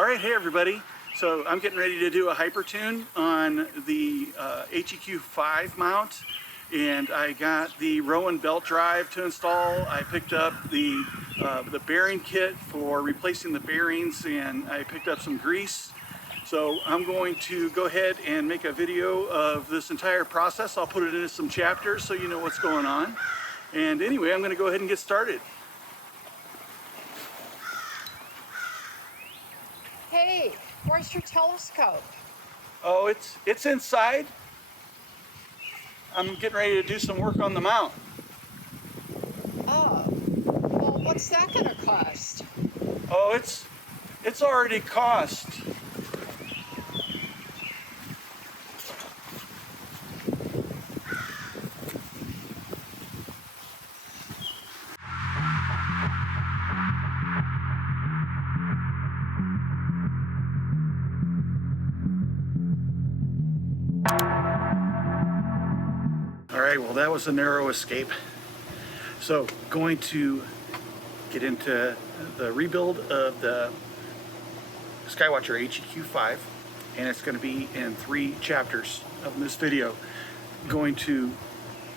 All right, hey everybody. So I'm getting ready to do a Hypertune on the HEQ5 mount, and I got the Rowan belt drive to install. I picked up the bearing kit for replacing the bearings, and I picked up some grease. So I'm going to go ahead and make a video of this entire process. I'll put it into some chapters so you know what's going on. And anyway, I'm going to go ahead and get started. Hey, where's your telescope? Oh, it's inside. I'm getting ready to do some work on the mount. Oh, well, what's that gonna cost? Oh, it's already cost. All right, well, that was a narrow escape. So going to get into the rebuild of the Skywatcher HEQ5, and it's going to be in 3 chapters of this video. Going to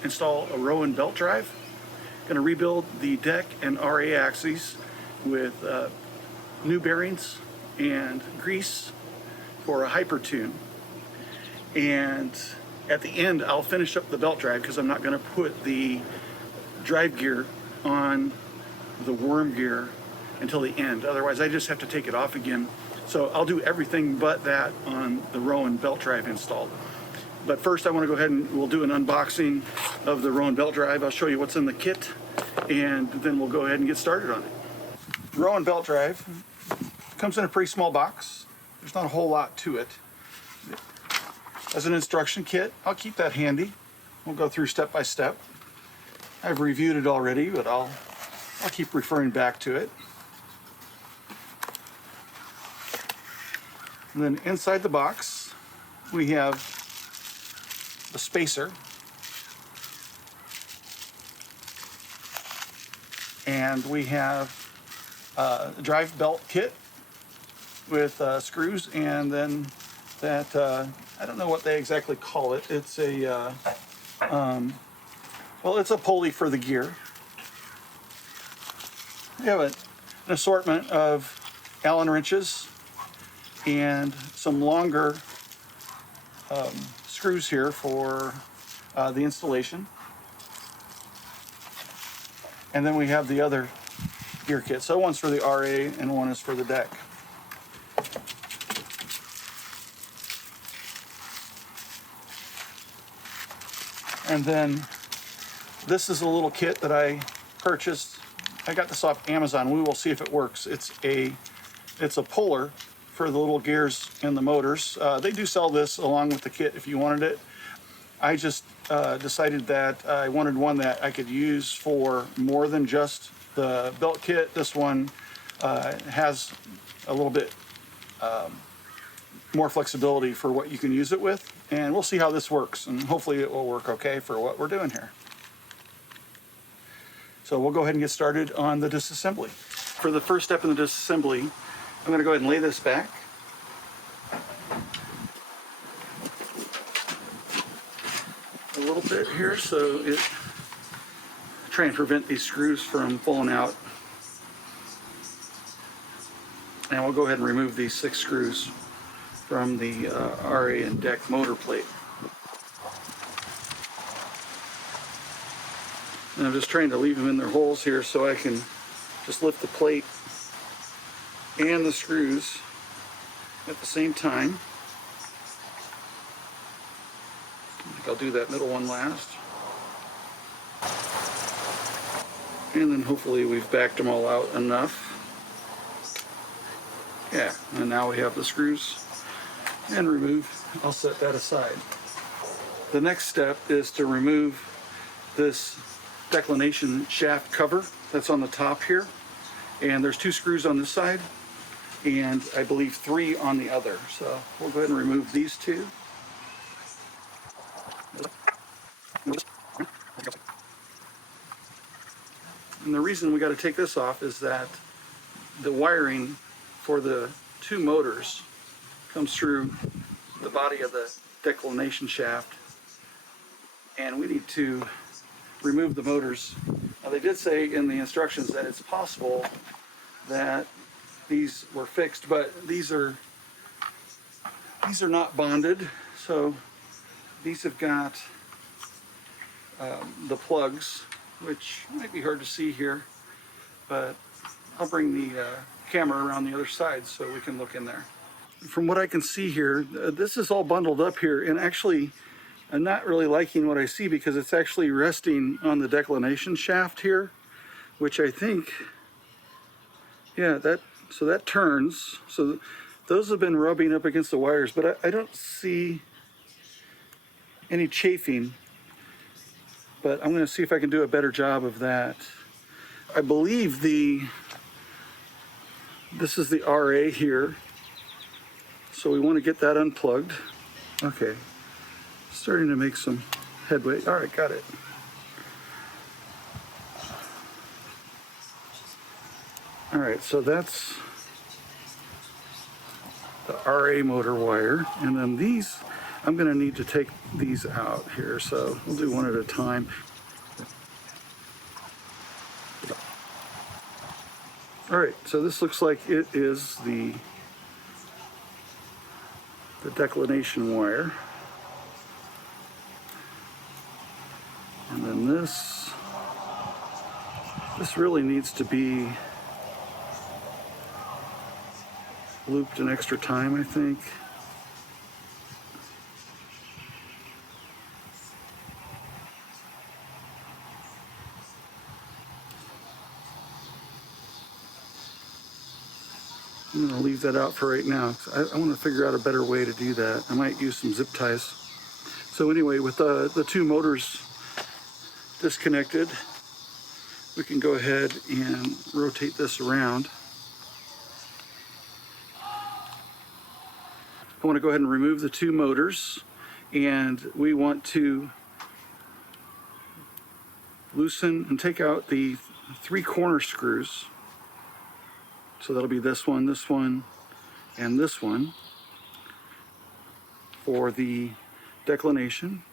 install a Rowan belt drive, going to rebuild the Dec and RA axes with new bearings and grease for a Hypertune, and at the end I'll finish up the belt drive because I'm not going to put the drive gear on the worm gear until the end. Otherwise I just have to take it off again. So I'll do everything but that on the Rowan belt drive installed. But first I want to go ahead and we'll do an unboxing of the Rowan belt drive. I'll show you what's in the kit, and then we'll go ahead and get started on it. The Rowan belt drive comes in a pretty small box. There's not a whole lot to it. As an instruction kit, I'll keep that handy. We'll go through step by step. I've reviewed it already, but I'll keep referring back to it. And then inside the box, we have the spacer, and we have a drive belt kit with screws, and then that I don't know what they exactly call it. It's a well, it's a pulley for the gear. We have an assortment of Allen wrenches and some longer screws here for the installation. And then we have the other gear kit. So one's for the RA and one is for the Dec. And then this is a little kit that I purchased. I got this off Amazon. We will see if it works. It's a puller for the little gears and the motors. They do sell this along with the kit if you wanted it. I just decided that I wanted one that I could use for more than just the belt kit. This one has a little bit more flexibility for what you can use it with, and we'll see how this works, and hopefully it will work okay for what we're doing here. So we'll go ahead and get started on the disassembly. For the first step in the disassembly, I'm going to go ahead and lay this back. A little bit here so it try and prevent these screws from falling out. And we'll go ahead and remove these 6 screws from the RA and Dec motor plate. And I'm just trying to leave them in their holes here so I can just lift the plate and the screws at the same time. I think I'll do that middle one last. And then hopefully we've backed them all out enough. Yeah, and now we have the screws and remove. I'll set that aside. The next step is to remove this declination shaft cover that's on the top here. And there's 2 screws on this side and I believe 3 on the other. So we'll go ahead and remove these 2. And the reason we got to take this off is that the wiring for the two motors comes through the body of the declination shaft, and we need to remove the motors. Now, they did say in the instructions that it's possible that these were fixed, but these are not bonded, so these have got the plugs, which might be hard to see here, but I'll bring the camera around the other side so we can look in there. From what I can see here, this is all bundled up here, and actually I'm not really liking what I see because it's actually resting on the declination shaft here, which I think, yeah, so that turns. So those have been rubbing up against the wires, but I don't see any chafing, but I'm going to see if I can do a better job of that. I believe this is the RA here, so we want to get that unplugged. Okay, starting to make some headway. All right, got it. All right, so that's the RA motor wire, and then these, I'm going to need to take these out here, so we'll do one at a time. All right, so this looks like it is the declination wire. And then this really needs to be looped an extra time, I think. I'm going to leave that out for right now. I want to figure out a better way to do that. I might use some zip ties. So anyway, with the two motors disconnected, we can go ahead and rotate this around. I want to go ahead and remove the two motors, and we want to loosen and take out the three corner screws. So that'll be this one, and this one for the declination.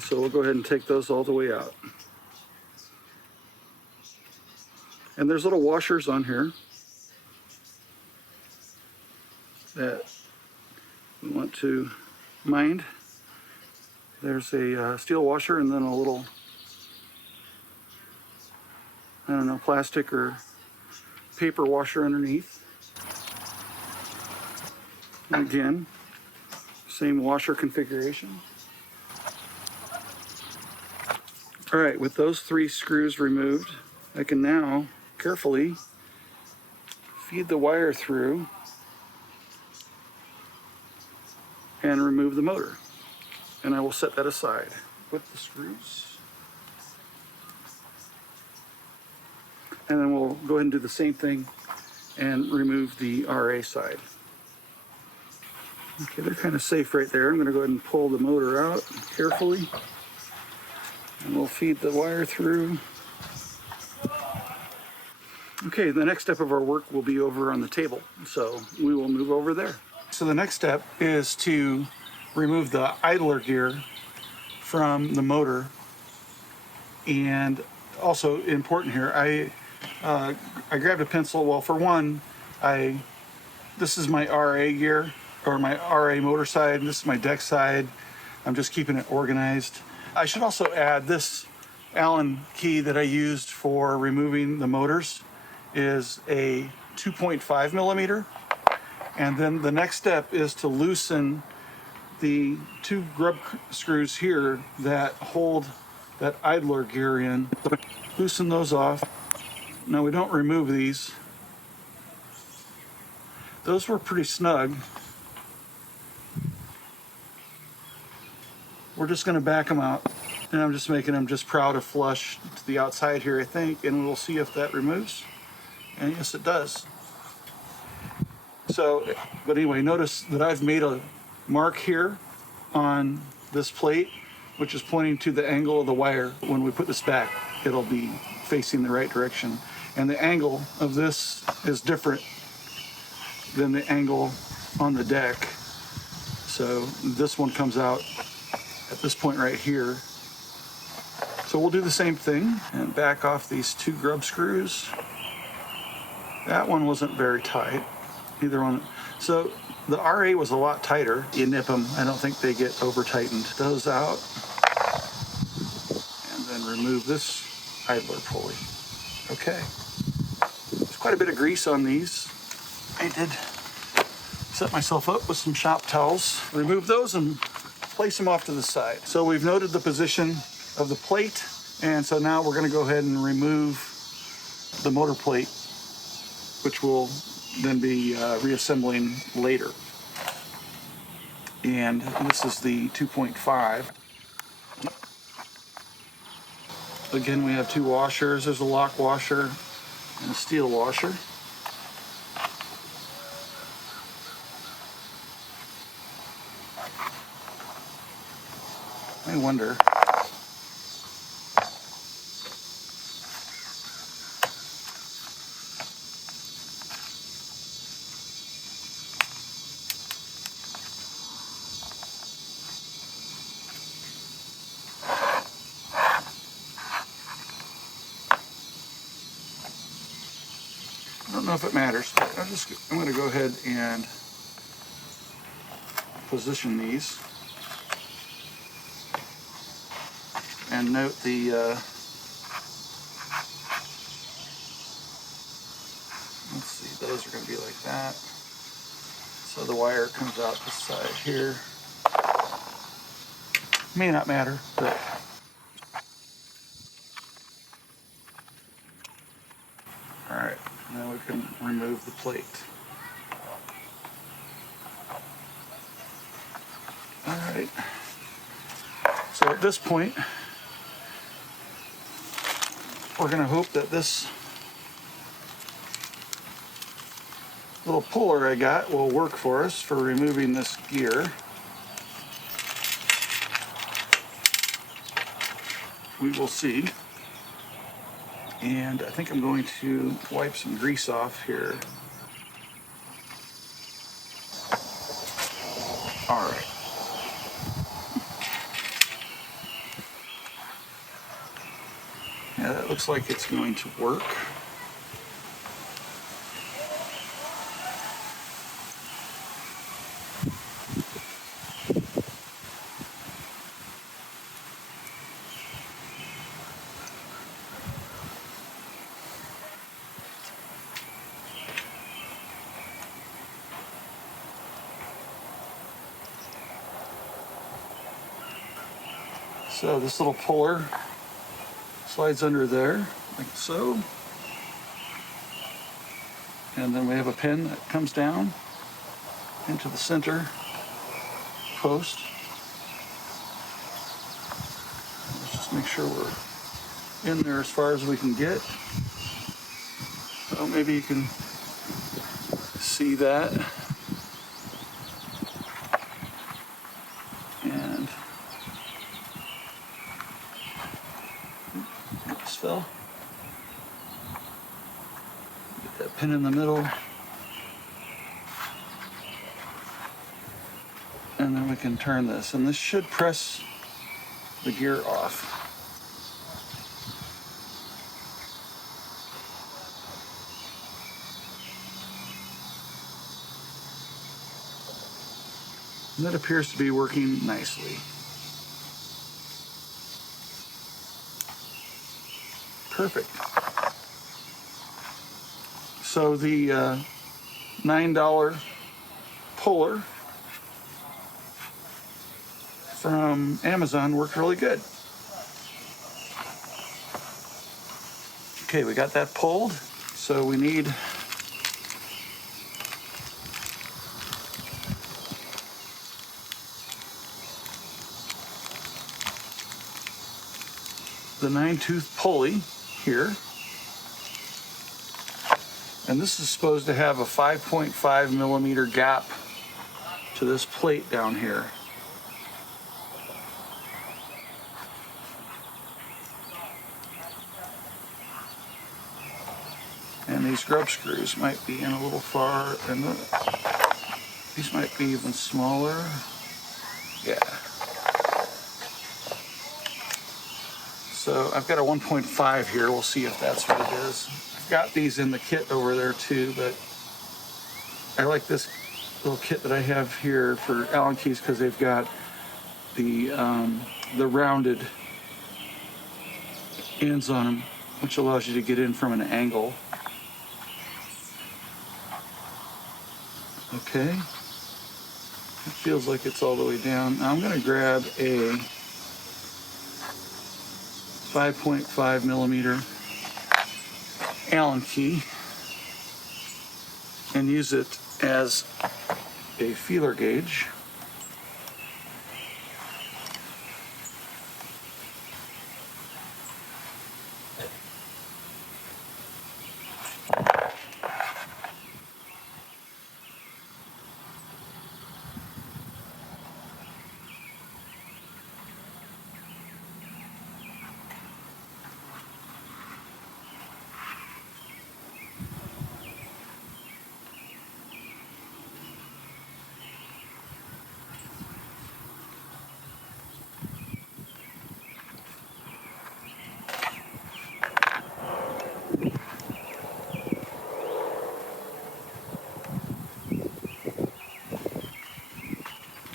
So we'll go ahead and take those all the way out. And there's little washers on here that we want to mind. There's a steel washer and then a little, I don't know, plastic or paper washer underneath. And again, same washer configuration. All right, with those three screws removed, I can now carefully feed the wire through and remove the motor. And I will set that aside with the screws. And then we'll go ahead and do the same thing and remove the RA side. Okay, they're kind of safe right there. I'm going to go ahead and pull the motor out carefully. And we'll feed the wire through. Okay, the next step of our work will be over on the table. So we will move over there. So the next step is to remove the idler gear from the motor. And also important here, I grabbed a pencil. Well, for one, this is my RA gear, or my RA motor side, and this is my Dec side. I'm just keeping it organized. I should also add this Allen key that I used for removing the motors is a 2.5 millimeter. And then the next step is to loosen the two grub screws here that hold that idler gear in. Loosen those off. Now we don't remove these. Those were pretty snug. We're just going to back them out, and I'm just making them just proud of flush to the outside here, I think, and we'll see if that removes. And yes, it does. So, but anyway, notice that I've made a mark here on this plate, which is pointing to the angle of the wire. When we put this back, it'll be facing the right direction. And the angle of this is different than the angle on the deck. So this one comes out at this point right here. So we'll do the same thing and back off these 2 grub screws. That one wasn't very tight, either one. So the RA was a lot tighter. You nip them, I don't think they get over tightened. Those out, and then remove this idler pulley. Okay, there's quite a bit of grease on these. I did set myself up with some shop towels. Remove those and place them off to the side. So we've noted the position of the plate, and so now we're going to go ahead and remove the motor plate, which will then be reassembling later. And this is the 2.5. Again, we have 2 washers. There's a lock washer and a steel washer. I wonder. I don't know if it matters, but I'm going to go ahead and position these and note the let's see, those are going to be like that. So the wire comes out this side here. May not matter, but all right, now we can remove the plate. All right, so at this point, we're going to hope that this little puller I got will work for us for removing this gear. We will see. And I think I'm going to wipe some grease off here. All right. Yeah, that looks like it's going to work. So this little puller slides under there, like so. And then we have a pin that comes down into the center post. Let's just make sure we're in there as far as we can get. So maybe you can see that. And oops, fell. Get that pin in the middle. And then we can turn this, and this should press the gear off. And that appears to be working nicely. Perfect. So the $9 puller from Amazon worked really good. Okay, we got that pulled, so we need the 9-tooth pulley here. And this is supposed to have a 5.5 millimeter gap to this plate down here. And these grub screws might be in a little far, and these might be even smaller. Yeah. So I've got a 1.5 here. We'll see if that's what it is. I've got these in the kit over there too, but I like this little kit that I have here for Allen keys because they've got the rounded ends on them, which allows you to get in from an angle. Okay. It feels like it's all the way down. Now I'm going to grab a 5.5 millimeter Allen key and use it as a feeler gauge.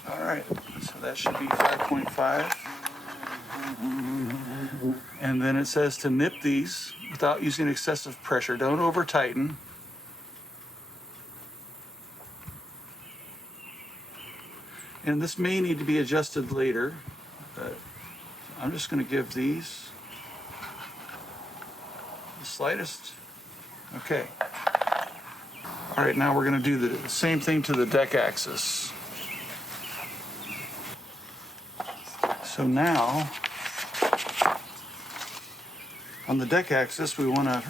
Alright, so that should be 5.5. And then it says to nip these without using excessive pressure. Don't over tighten. And this may need to be adjusted later, but I'm just going to give these the slightest. Okay. Alright, now we're going to do the same thing to the deck axis. So now, on the deck axis, we want to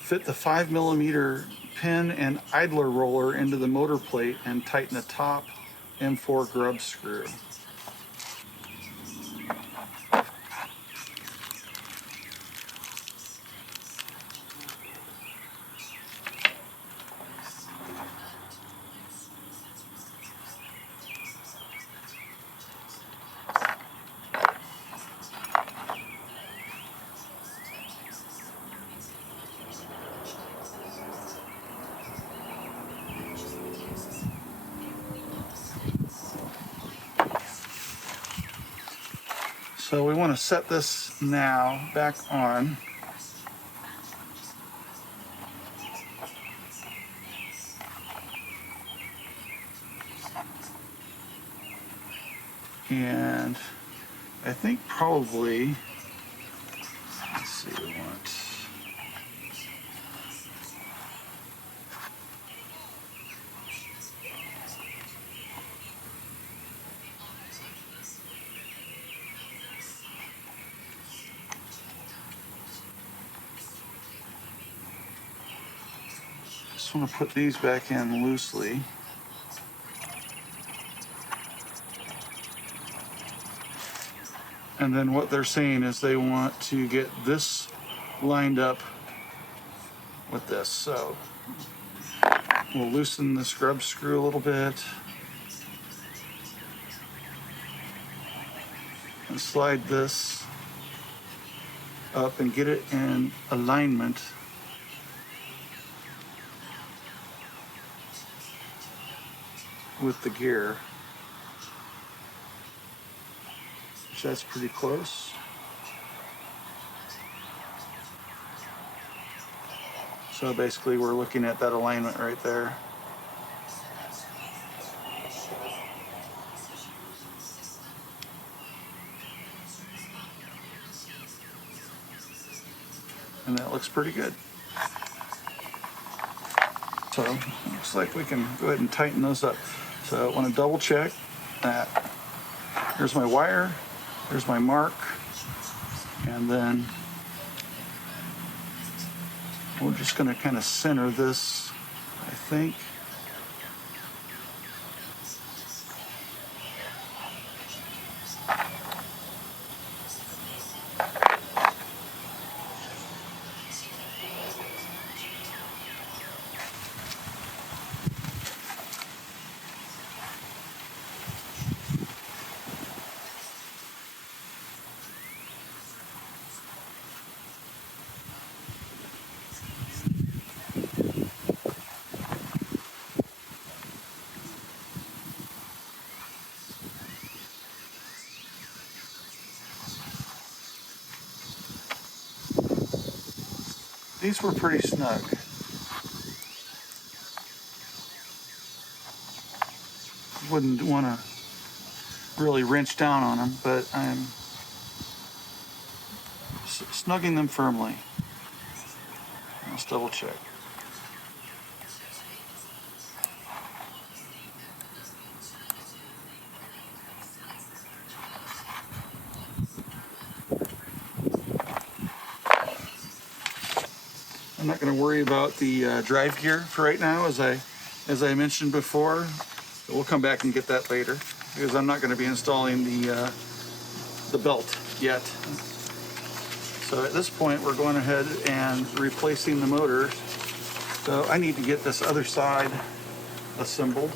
fit the 5 millimeter pin and idler roller into the motor plate and tighten the top M4 grub screw. So we want to set this now back on. And I think probably, let's see, we want, just want to put these back in loosely. And then what they're saying is they want to get this lined up with this. So we'll loosen the scrub screw a little bit and slide this up and get it in alignment with the gear. Which that's pretty close. So basically we're looking at that alignment right there. And that looks pretty good. So looks like we can go ahead and tighten those up. So I want to double check that. Here's my wire, there's my mark, and then we're just going to kind of center this, I think. These were pretty snug. Wouldn't want to really wrench down on them, but I'm snugging them firmly. Let's double check. I'm not going to worry about the drive gear for right now, as I mentioned before. We'll come back and get that later, because I'm not going to be installing the belt yet. So at this point, we're going ahead and replacing the motor. So I need to get this other side assembled.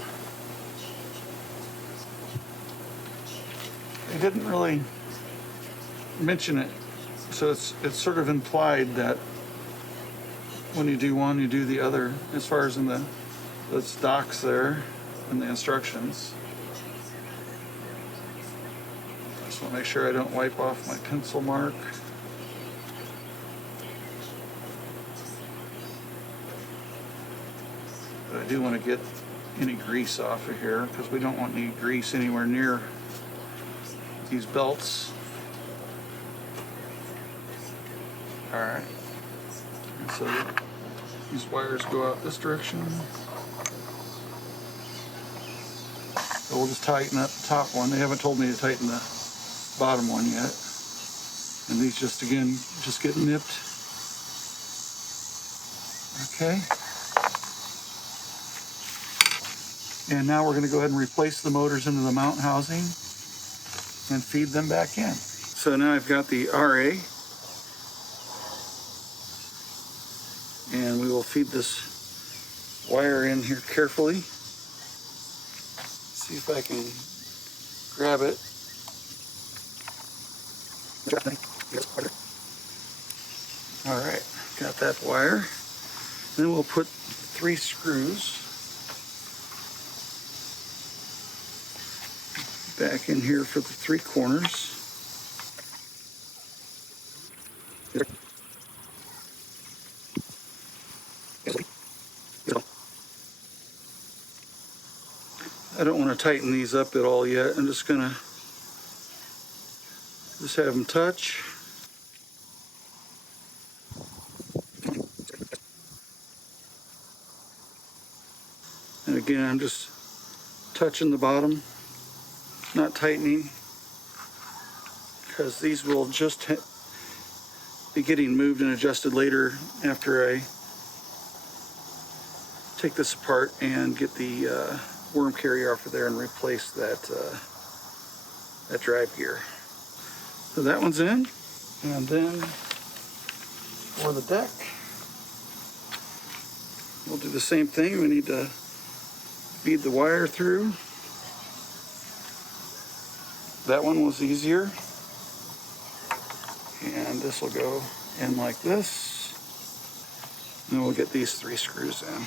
They didn't really mention it, so it's sort of implied that when you do one, you do the other, as far as in the docs there and the instructions. Just want to make sure I don't wipe off my pencil mark. But I do want to get any grease off of here, because we don't want any grease anywhere near these belts. All right. And so these wires go out this direction. So we'll just tighten up the top one. They haven't told me to tighten the bottom one yet. And these just get nipped. Okay. And now we're going to go ahead and replace the motors into the mount housing and feed them back in. So now I've got the RA, and we will feed this wire in here carefully. See if I can grab it. All right, got that wire. Then we'll put 3 screws back in here for the 3 corners. I don't want to tighten these up at all yet. I'm just gonna have them touch. And again, I'm just touching the bottom, not tightening, because these will just be getting moved and adjusted later after I take this apart and get the worm carrier off of there and replace that drive gear. So that one's in, and then for the deck, we'll do the same thing. We need to feed the wire through. That one was easier, and this will go in like this, and we'll get these 3 screws in.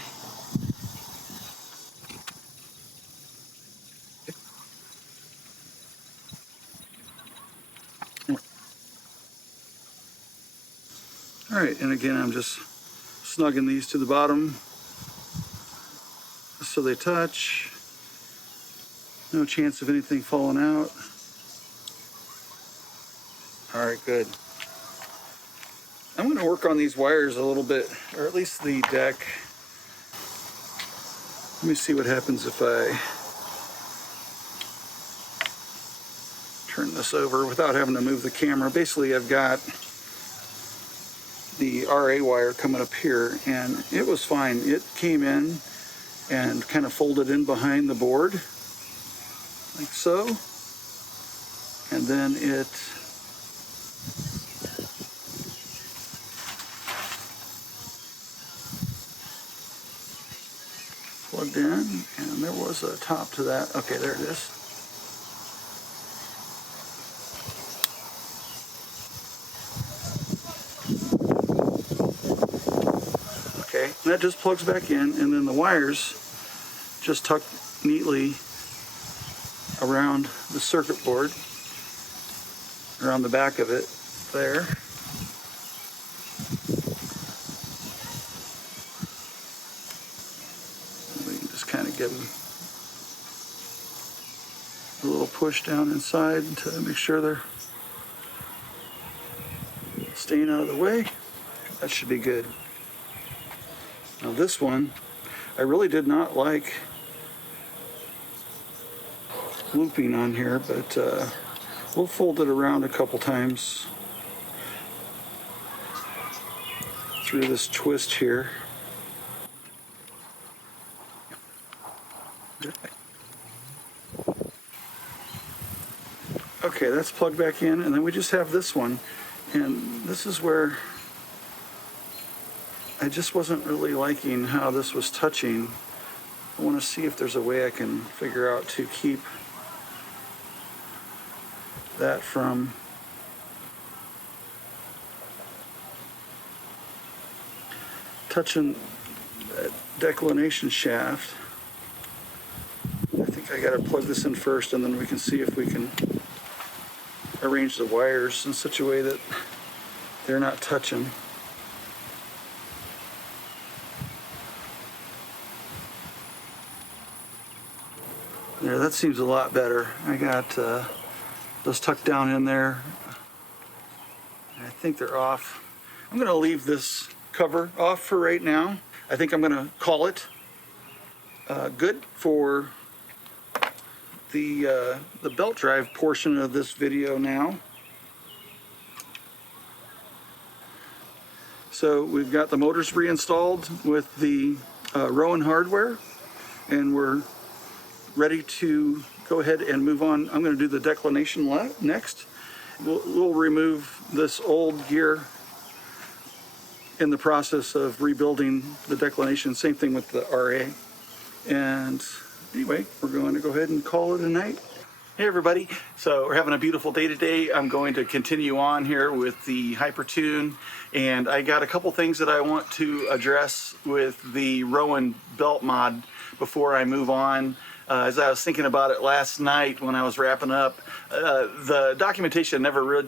All right, and again, I'm just snugging these to the bottom so they touch. No chance of anything falling out. All right, good. I'm going to work on these wires a little bit, or at least the deck. Let me see what happens if I turn this over without having to move the camera. Basically, I've got the RA wire coming up here, and it was fine. It came in and kind of folded in behind the board, like so. And then it plugged in, and there was a top to that. Okay, there it is. Okay, and that just plugs back in, and then the wires just tuck neatly around the circuit board, around the back of it there. kind of give them a little push down inside to make sure they're staying out of the way. That should be good. Now this one, I really did not like looping on here, but we'll fold it around a couple times through this twist here. Okay, that's plugged back in, and then we just have this one, and this is where I just wasn't really liking how this was touching. I want to see if there's a way I can figure out to keep that from touching that declination shaft. I think I got to plug this in first, and then we can see if we can arrange the wires in such a way that they're not touching. There, that seems a lot better. I got those tucked down in there. I think they're off. I'm going to leave this cover off for right now. I think I'm going to call it good for the belt drive portion of this video now. So we've got the motors reinstalled with the Rowan hardware, and we're ready to go ahead and move on. I'm going to do the declination next. We'll remove this old gear in the process of rebuilding the declination. Same thing with the RA. And anyway, we're going to go ahead and call it a night. Hey everybody, so we're having a beautiful day today. I'm going to continue on here with the Hypertune, and I got a couple things that I want to address with the Rowan Belt Mod before I move on. As I was thinking about it last night when I was wrapping up, the documentation never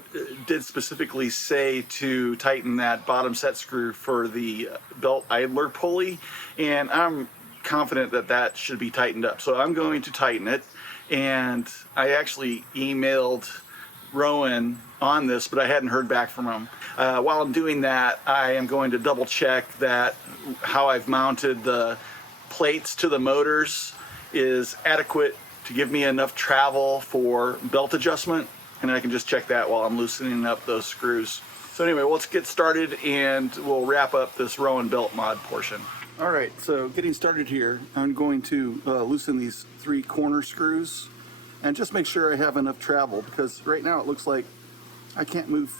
did specifically say to tighten that bottom set screw for the belt idler pulley, and I'm confident that that should be tightened up. So I'm going to tighten it, and I actually emailed Rowan on this, but I hadn't heard back from him. While I'm doing that, I am going to double check that how I've mounted the plates to the motors is adequate to give me enough travel for belt adjustment, and I can just check that while I'm loosening up those screws. So anyway, let's get started and we'll wrap up this Rowan Belt Mod portion. All right, so getting started here, I'm going to loosen these 3 corner screws and just make sure I have enough travel, because right now it looks like I can't move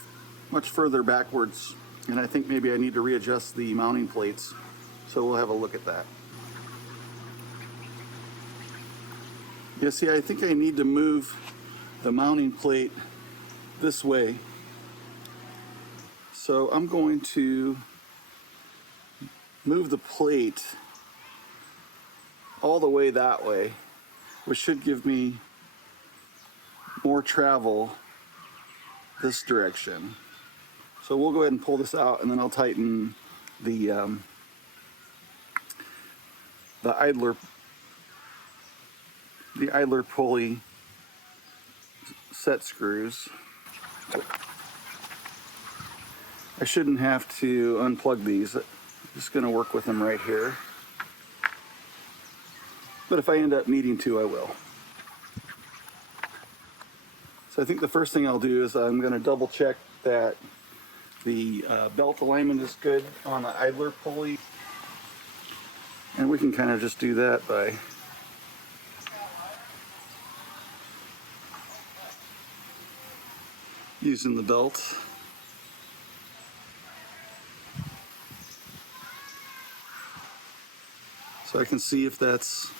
much further backwards, and I think maybe I need to readjust the mounting plates. So we'll have a look at that. Yeah, see, I think I need to move the mounting plate this way. So I'm going to move the plate all the way that way, which should give me more travel this direction. So we'll go ahead and pull this out, and then I'll tighten the idler pulley set screws. I shouldn't have to unplug these. I'm just going to work with them right here. But if I end up needing to, I will. So I think the first thing I'll do is I'm going to double check that the belt alignment is good on the idler pulley. And we can kind of just do that by using the belt. So I can see if that's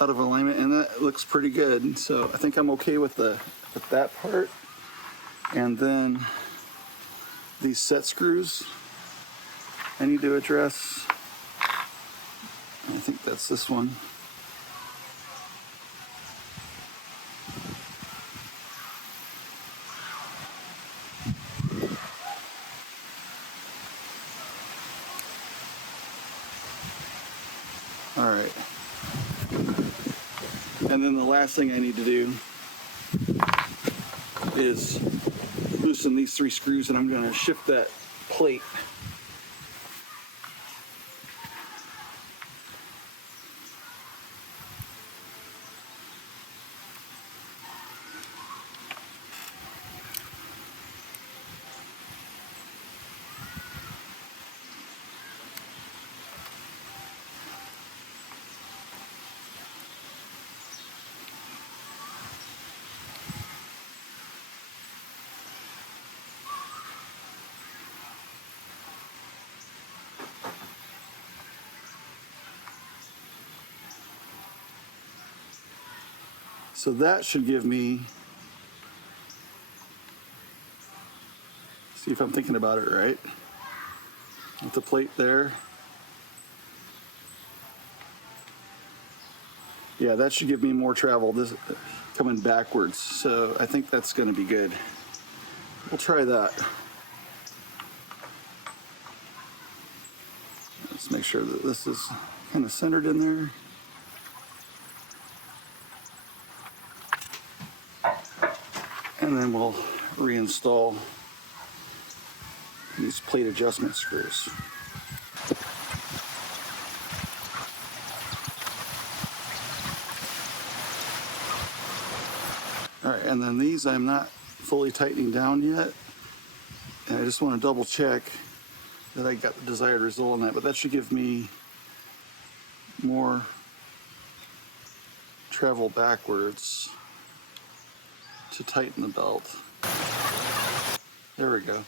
out of alignment, and that looks pretty good. So I think I'm okay with that part. And then these set screws I need to address. I think that's this one. All right. And then the last thing I need to do is loosen these 3 screws, and I'm going to shift that plate. So that should give me, see if I'm thinking about it right, with the plate there. Yeah, that should give me more travel this coming backwards. So I think that's going to be good. We'll try that. Let's make sure that this is kind of centered in there. And then we'll reinstall these plate adjustment screws. All right, and then these I'm not fully tightening down yet. And I just want to double check that I got the desired result on that, but that should give me more travel backwards to tighten the belt. There we go.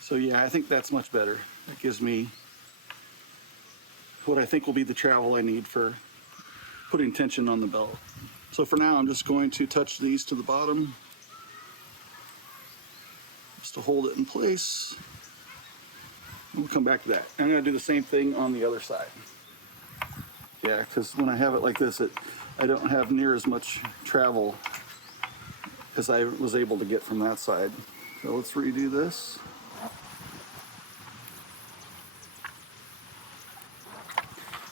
So yeah, I think that's much better. It gives me what I think will be the travel I need for putting tension on the belt. So for now, I'm just going to touch these to the bottom just to hold it in place. We'll come back to that. I'm going to do the same thing on the other side. Yeah, because when I have it like this, I don't have near as much travel as I was able to get from that side. So let's redo this.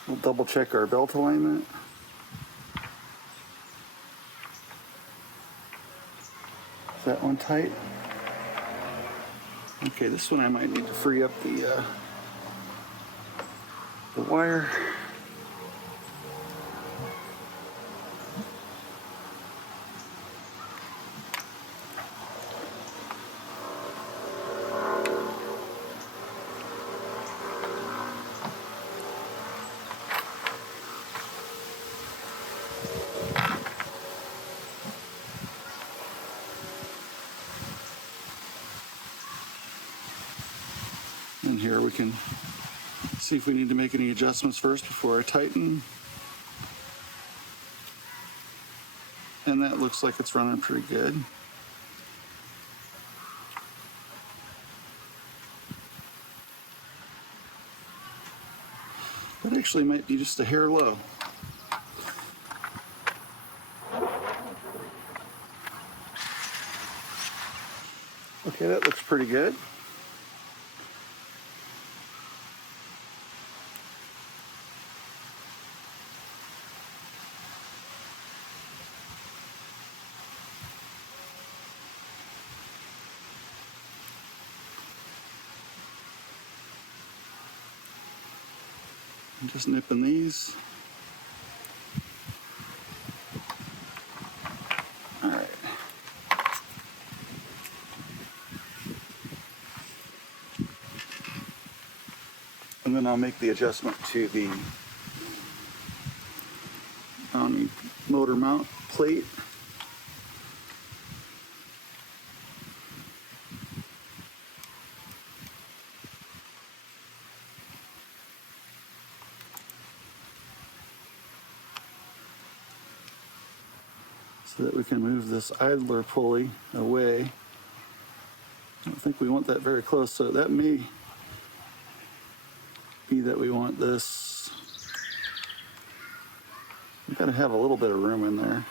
We'll double check our belt alignment. Is that one tight? Okay, this one I might need to free up the wire. And here we can see if we need to make any adjustments first before I tighten. And that looks like it's running pretty good. That actually might be just a hair low. Okay, that looks pretty good. I'm just nipping these. All right. And then I'll make the adjustment to the motor mount plate. So that we can move this idler pulley away. I don't think we want that very close, so that may be that we want this. We've got to have a little bit of room in there.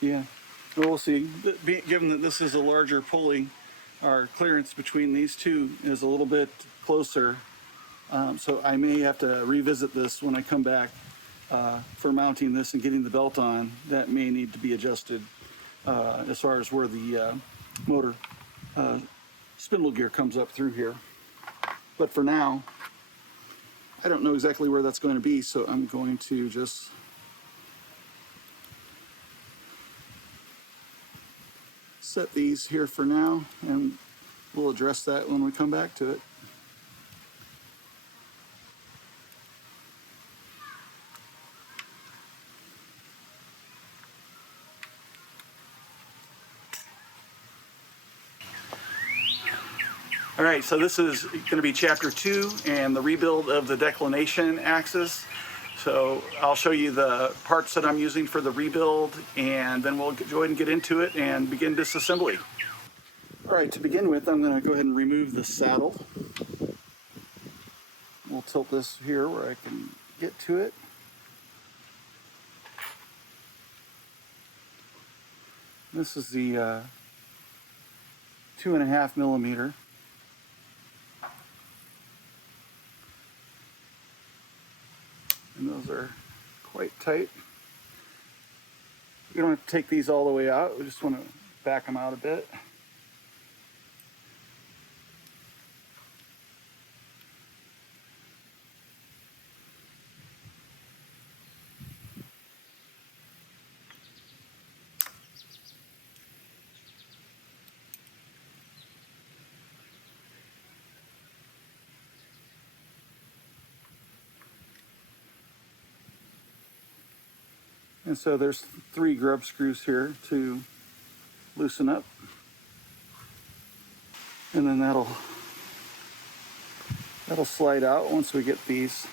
Yeah, well, we'll see. Given that this is a larger pulley, our clearance between these two is a little bit closer. So I may have to revisit this when I come back for mounting this and getting the belt on. That may need to be adjusted as far as where the motor spindle gear comes up through here. But for now, I don't know exactly where that's going to be, so I'm going to just set these here for now, and we'll address that when we come back to it. All right, so this is going to be chapter 2 and the rebuild of the declination axis. So I'll show you the parts that I'm using for the rebuild, and then we'll go ahead and get into it and begin disassembly. All right, to begin with, I'm going to go ahead and remove the saddle. We'll tilt this here where I can get to it. This is the 2.5 millimeter. And those are quite tight. We don't have to take these all the way out. We just want to back them out a bit. And so there's 3 grub screws here to loosen up. And then that'll slide out once we get these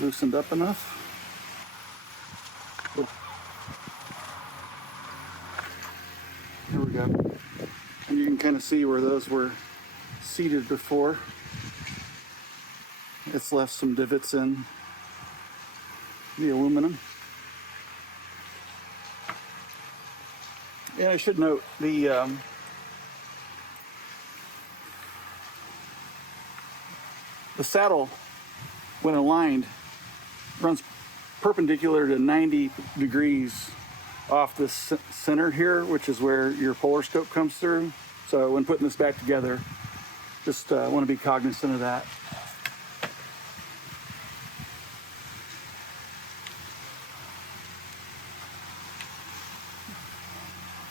loosened up enough. Here we go. And you can kind of see where those were seated before. It's left some divots in the aluminum. And I should note the saddle, when aligned, runs perpendicular to 90 degrees off the center here, which is where your polar scope comes through. So when putting this back together, just want to be cognizant of that.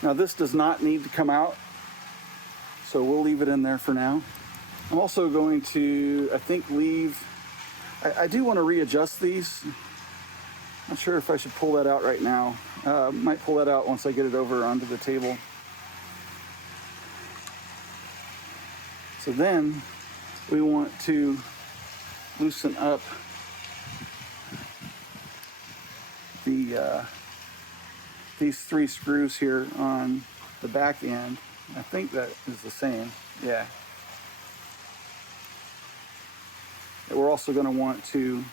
Now this does not need to come out, so we'll leave it in there for now. I'm also going to, I think, I do want to readjust these. Not sure if I should pull that out right now. Might pull that out once I get it over onto the table. So then we want to loosen up these 3 screws here on the back end. I think that is the same, yeah. And we're also going to want to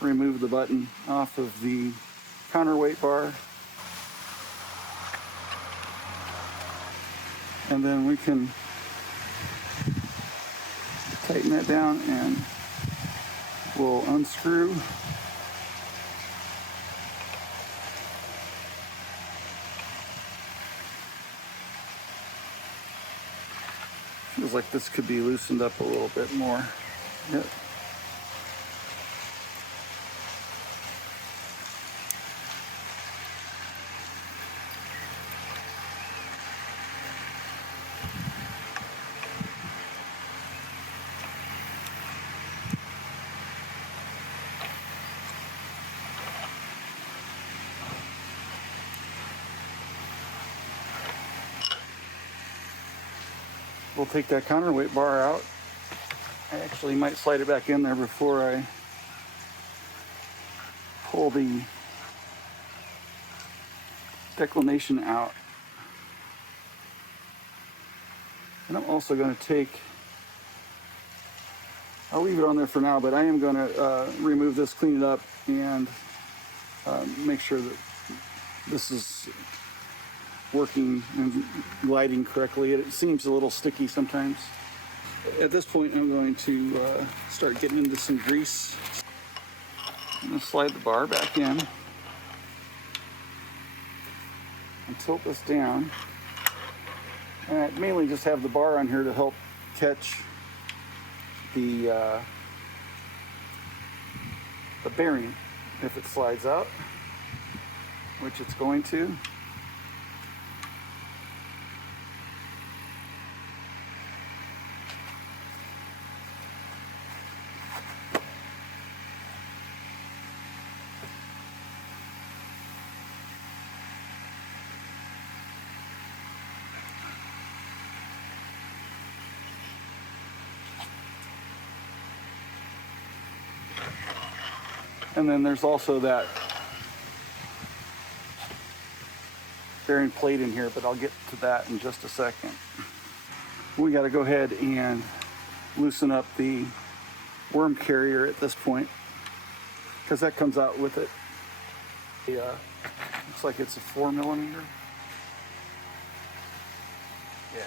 remove the button off of the counterweight bar. And then we can tighten that down and we'll unscrew. Feels like this could be loosened up a little bit more. Yep. We'll take that counterweight bar out. I actually might slide it back in there before I pull the declination out. And I'm also going to take, I'll leave it on there for now, but I am going to remove this, clean it up, and make sure that this is working and gliding correctly. It seems a little sticky sometimes. At this point, I'm going to start getting into some grease. I'm going to slide the bar back in and tilt this down. And I mainly just have the bar on here to help catch the bearing if it slides out, which it's going to. And then there's also that bearing plate in here, but I'll get to that in just a second. We got to go ahead and loosen up the worm carrier at this point, because that comes out with it. Looks like it's a 4mm. Yeah.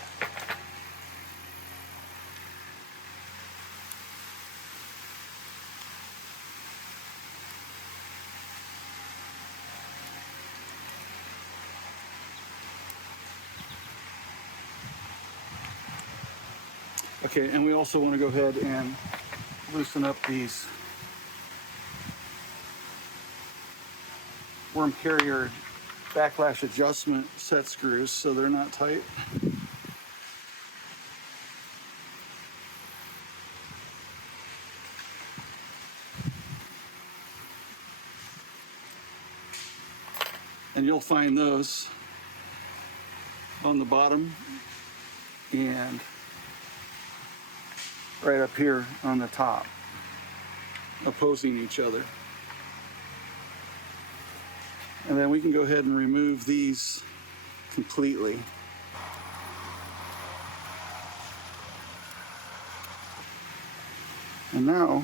Okay, and we also want to go ahead and loosen up these worm carrier backlash adjustment set screws so they're not tight. And you'll find those on the bottom and right up here on the top, opposing each other. And then we can go ahead and remove these completely. And now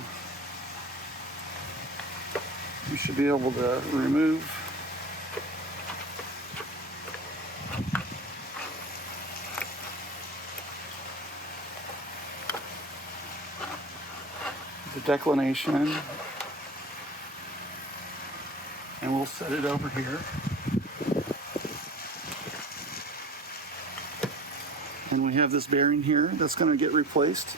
we should be able to remove the declination, and we'll set it over here. And we have this bearing here that's going to get replaced.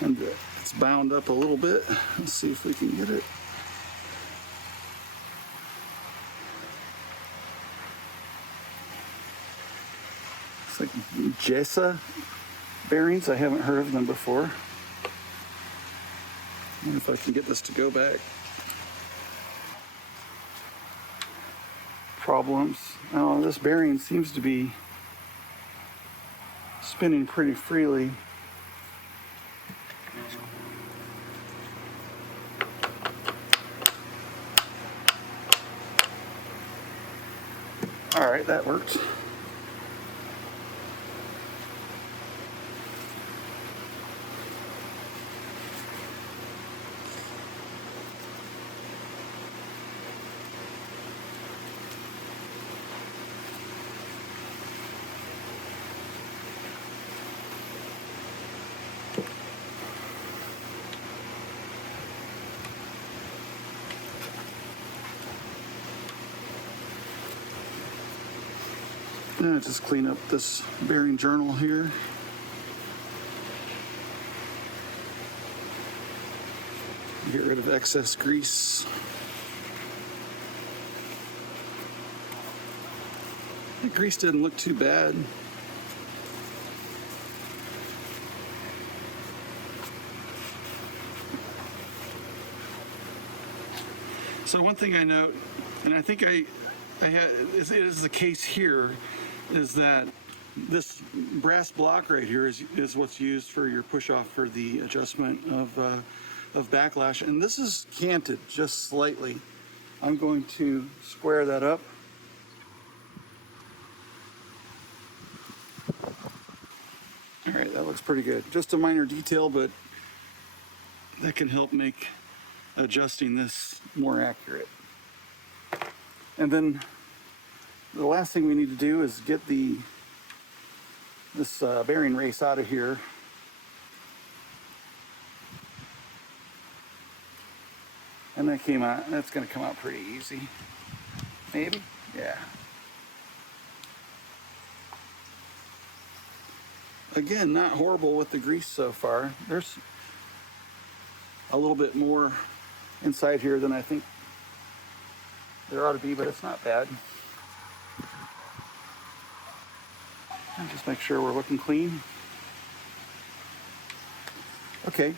And it's bound up a little bit. Let's see if we can get it. It's like Jessa bearings. I haven't heard of them before. I wonder if I can get this to go back. Problems. Oh, this bearing seems to be spinning pretty freely. All right, that works. And just clean up this bearing journal here. Get rid of excess grease. The grease didn't look too bad. So one thing I note, and I think it is the case here, is that this brass block right here is what's used for your push-off for the adjustment of backlash, and this is canted just slightly. I'm going to square that up All right, that looks pretty good. Just a minor detail, but that can help make adjusting this more accurate. And then the last thing we need to do is get this bearing race out of here. And that came out, that's gonna come out pretty easy. Maybe, yeah. Again, not horrible with the grease so far. There's a little bit more inside here than I think there ought to be, but it's not bad. And just make sure we're looking clean. Okay,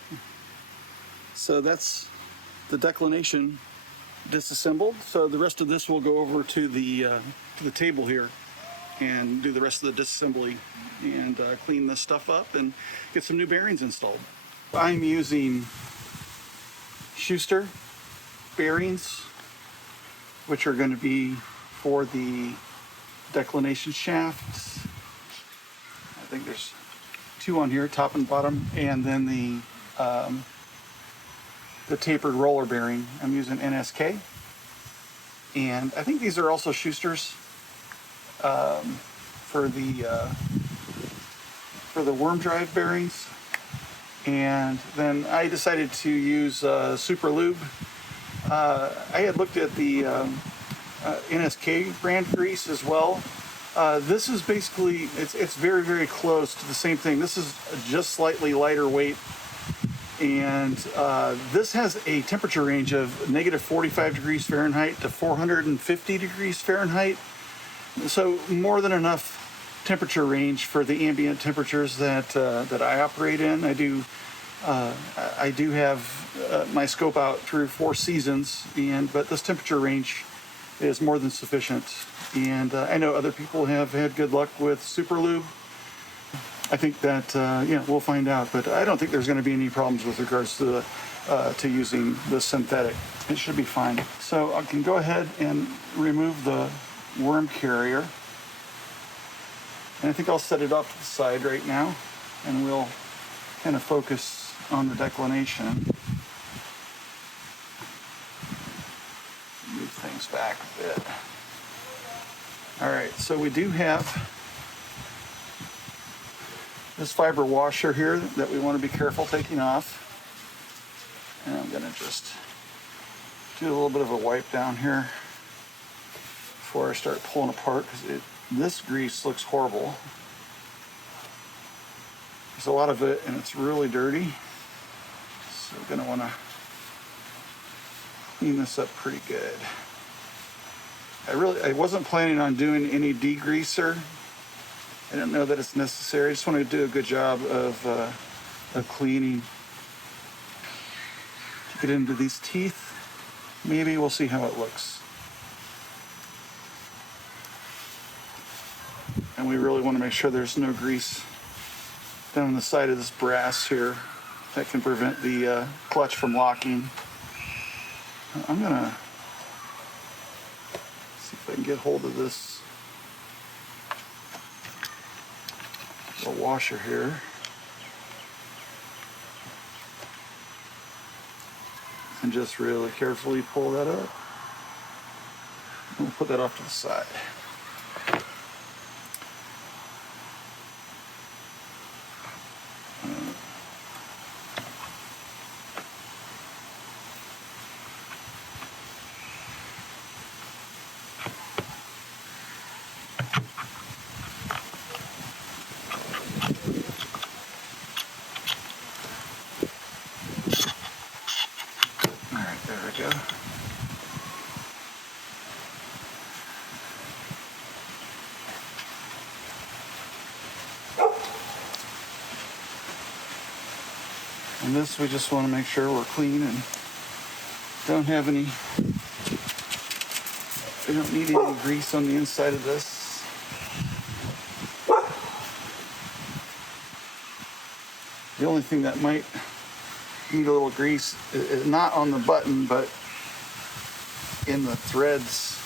so that's the declination disassembled. So the rest of this will go over to the table here and do the rest of the disassembly and clean this stuff up and get some new bearings installed. I'm using Schuster bearings, which are going to be for the declination shafts. I think there's two on here, top and bottom, and then the tapered roller bearing. I'm using NSK, and I think these are also Schuster's for the worm drive bearings. And then I decided to use Super Lube. I had looked at the NSK brand grease as well. This is basically, it's very, very close to the same thing. This is just slightly lighter weight. And this has a temperature range of negative 45 degrees Fahrenheit to 450 degrees Fahrenheit. So more than enough temperature range for the ambient temperatures that I operate in. I do have my scope out through 4 seasons, but this temperature range is more than sufficient. And I know other people have had good luck with Super Lube. I think that we'll find out, but I don't think there's going to be any problems with regards to using the synthetic. It should be fine. So I can go ahead and remove the worm carrier. And I think I'll set it off to the side right now, and we'll kind of focus on the declination. Move things back a bit. All right, so we do have this fiber washer here that we want to be careful taking off. And I'm going to just do a little bit of a wipe down here before I start pulling apart, because this grease looks horrible. There's a lot of it and it's really dirty. So I'm going to want to clean this up pretty good. I wasn't planning on doing any degreaser. I don't know that it's necessary. I just want to do a good job of cleaning. Get into these teeth. Maybe we'll see how it looks. And we really want to make sure there's no grease down the side of this brass here that can prevent the clutch from locking. I'm gonna see if I can get hold of this little washer here. And just really carefully pull that up. We'll put that off to the side. And this, we just want to make sure we're clean and don't have any, we don't need any grease on the inside of this. The only thing that might need a little grease is not on the button, but in the threads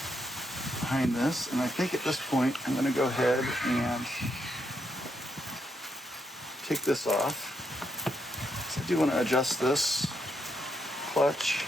behind this. And I think at this point, I'm going to go ahead and take this off. So I do want to adjust this clutch.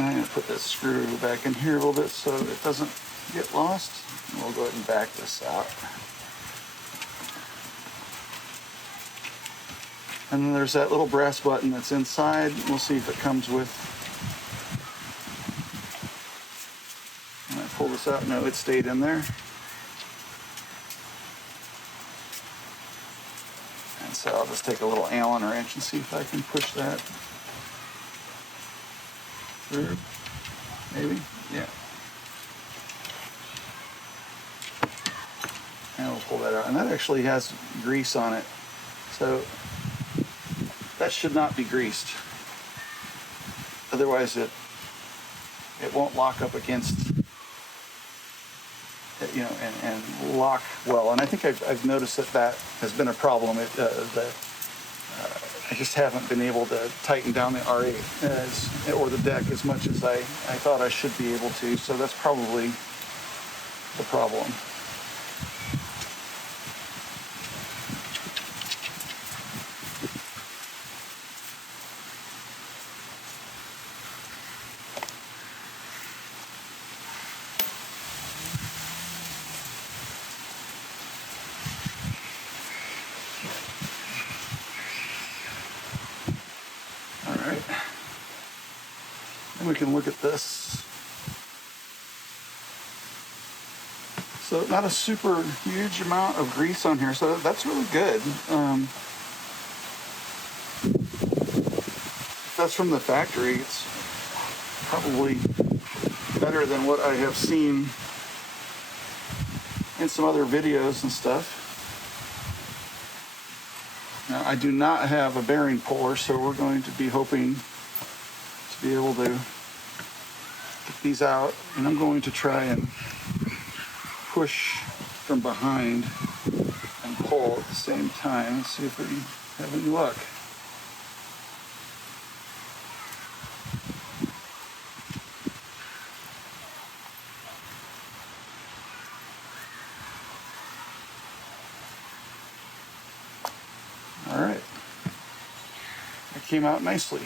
I'm going to put this screw back in here a little bit so it doesn't get lost. And we'll go ahead and back this out. And then there's that little brass button that's inside. We'll see if it comes with. When I pull this out, no, it stayed in there. And so I'll just take a little Allen wrench and see if I can push that through. Maybe, yeah. And we'll pull that out. And that actually has grease on it. So that should not be greased. Otherwise it won't lock up against it, you know, and lock well. And I think I've noticed that has been a problem. I just haven't been able to tighten down the RA or the Dec as much as I thought I should be able to. So that's probably the problem. We can look at this. So not a super huge amount of grease on here, so that's really good. If that's from the factory, it's probably better than what I have seen in some other videos and stuff. Now, I do not have a bearing puller, so we're going to be hoping to be able to get these out, and I'm going to try and push from behind and pull at the same time. Let's see if we have any luck. All right, that came out nicely.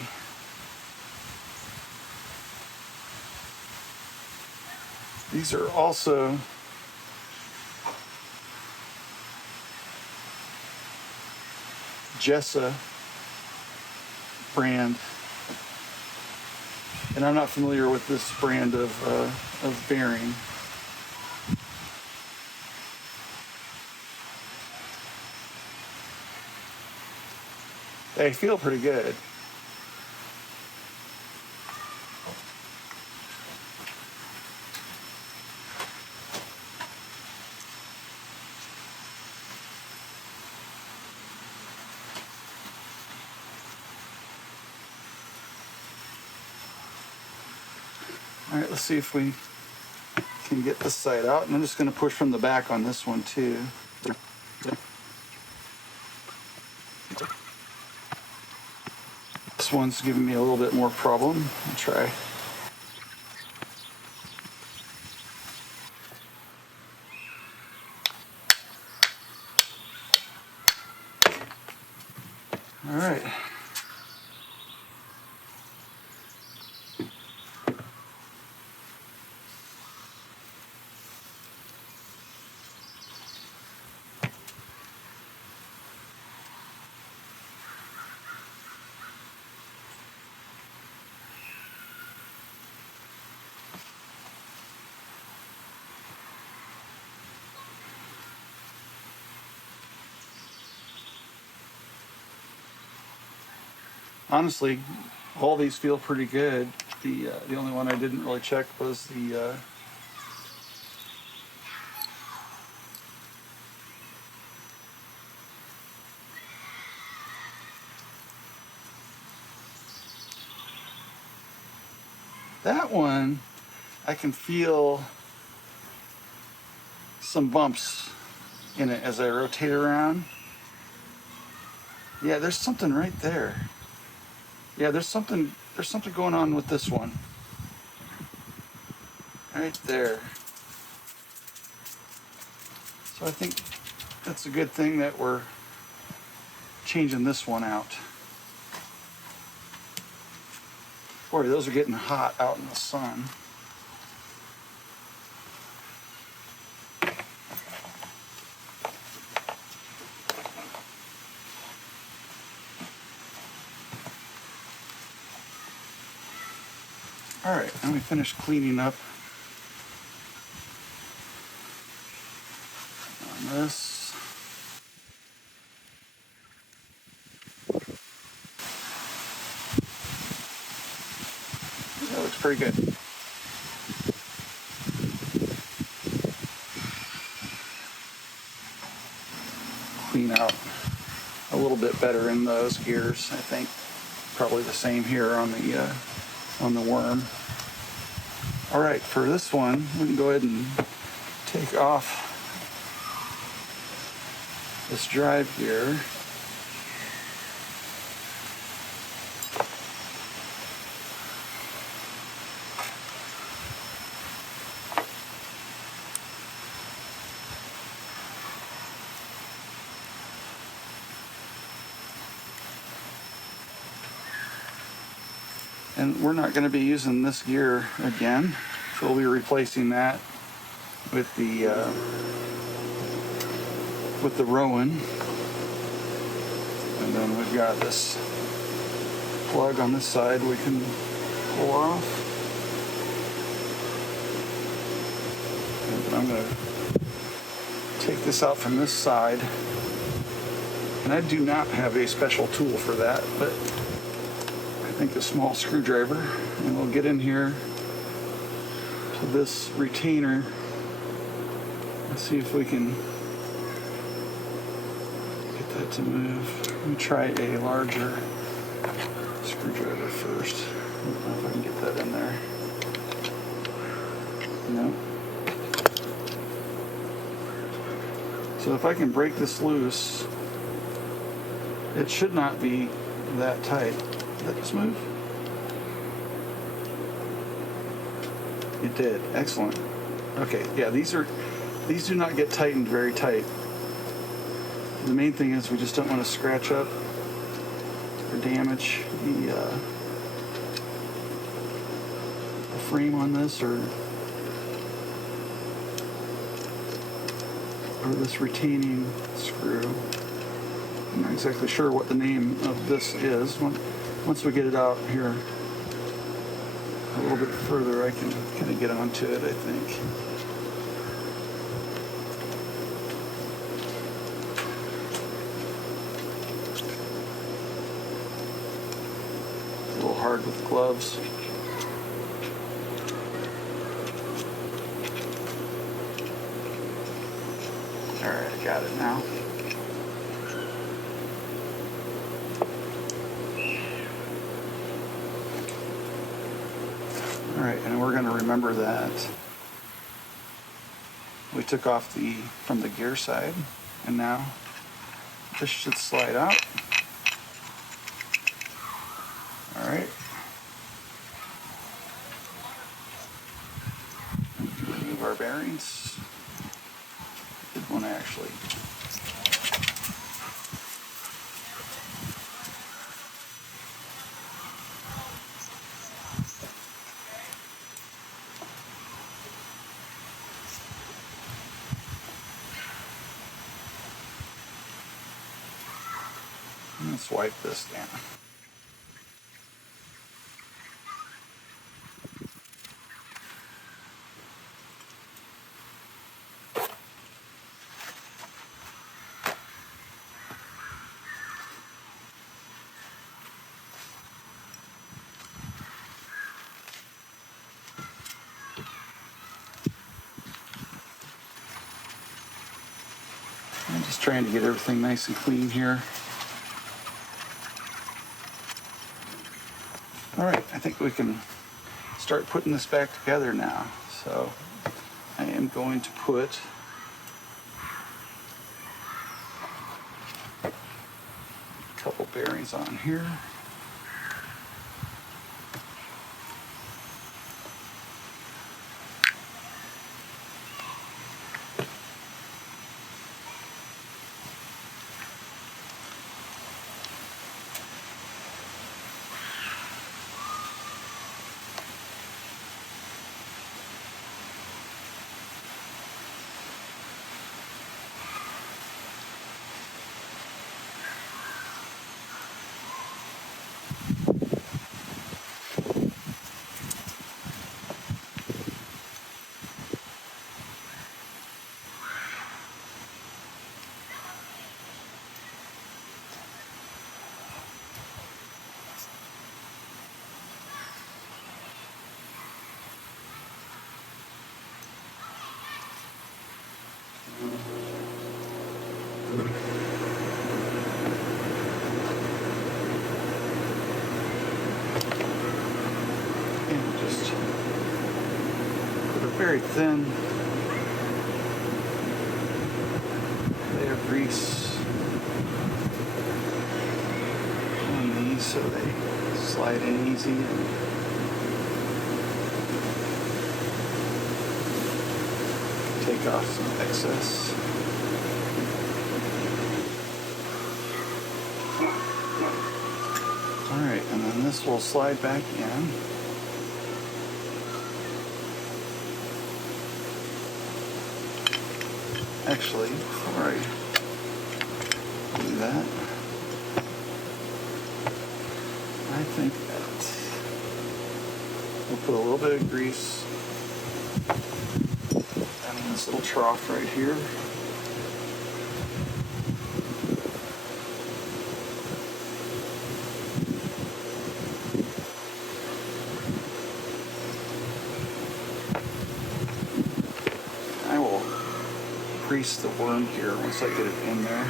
These are also Jessa brand, and I'm not familiar with this brand of bearing. They feel pretty good. All right, let's see if we can get this side out. And I'm just going to push from the back on this one too. This one's giving me a little bit more problem. I'll try. All right. Honestly, all these feel pretty good. The only one I didn't really check was the that one. I can feel some bumps in it as I rotate around. Yeah, there's something right there. Yeah, there's something going on with this one. Right there. So I think that's a good thing that we're changing this one out. Boy, those are getting hot out in the sun. All right, let me finish cleaning up on this. That looks pretty good. Clean out a little bit better in those gears, I think. Probably the same here on the worm. All right, for this one, we can go ahead and take off this drive gear. And we're not going to be using this gear again, so we'll be replacing that with the Rowan. And then we've got this plug on this side we can pull off. And I'm going to take this out from this side. And I do not have a special tool for that, but I think a small screwdriver, and we'll get in here to this retainer and see if we can get that to move. Let me try a larger screwdriver first. I don't know if I can get that in there. No. So if I can break this loose, it should not be that tight. Did that just move? It did. Excellent. Okay, yeah, these do not get tightened very tight. The main thing is we just don't want to scratch up or damage the frame on this or this retaining screw. I'm not exactly sure what the name of this is. Once we get it out here a little bit further, I can kind of get onto it, I think. A little hard with gloves. All right, I got it now. All right, and we're going to remember that we took off from the gear side, and now this should slide out. All right. Move our bearings. Did one actually. Let's wipe this down. I'm just trying to get everything nice and clean here. All right, I think we can start putting this back together now. So I am going to put couple bearings on here. And just put a very thin layer of grease on these so they slide in easy. And take off some excess. Alright, and then this will slide back in. Actually, before I do that, I think that we'll put a little bit of grease in this little trough right here. I will grease the worm here once I get it in there.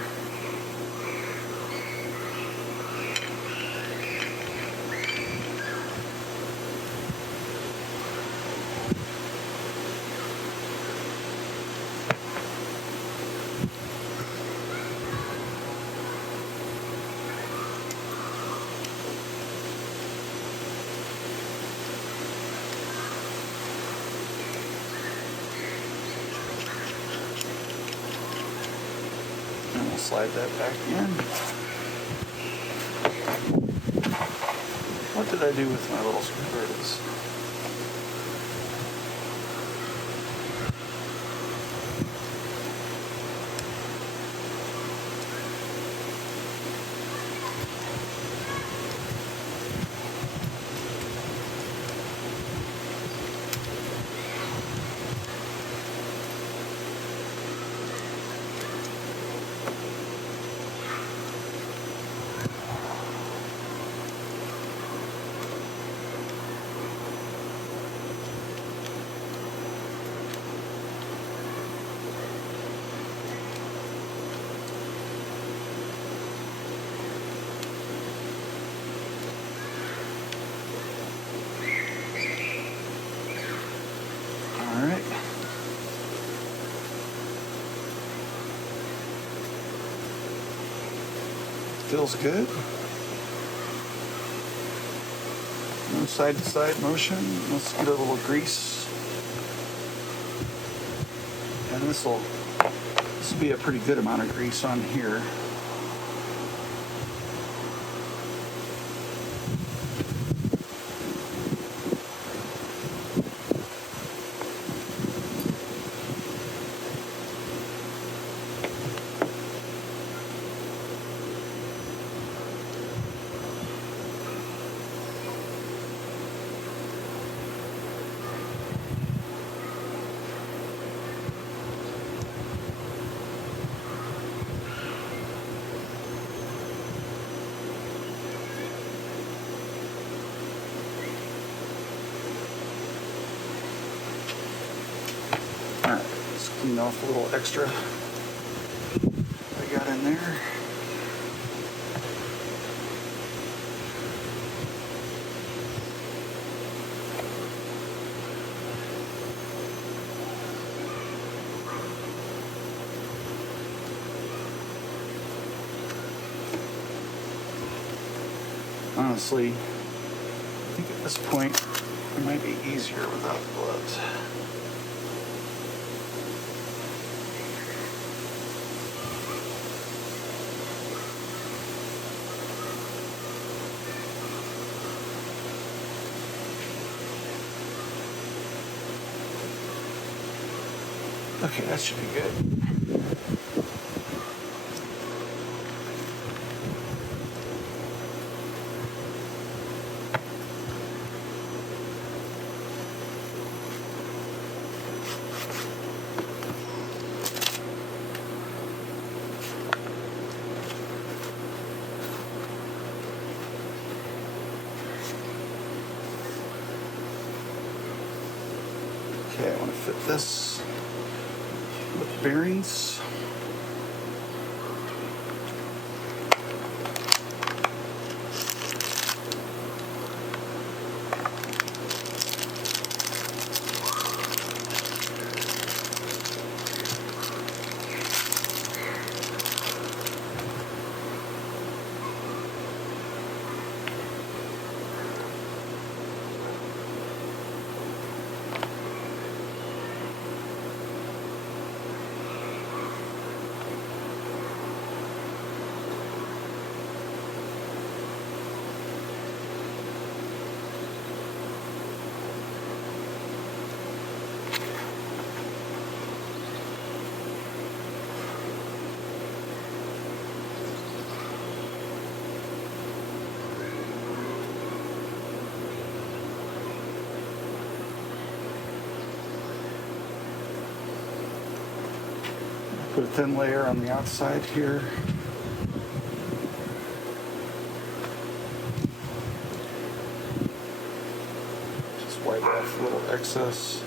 And we'll slide that back in. What did I do with my little screw? There it is. Alright. Feels good. No side to side motion. Let's get a little grease. And this will be a pretty good amount of grease on here. Alright, let's clean off a little extra I got in there. honestly, I think at this point it might be easier without the gloves. Okay, that should be good. Okay, I want to fit this with bearings. Put a thin layer on the outside here. Just wipe off a little excess.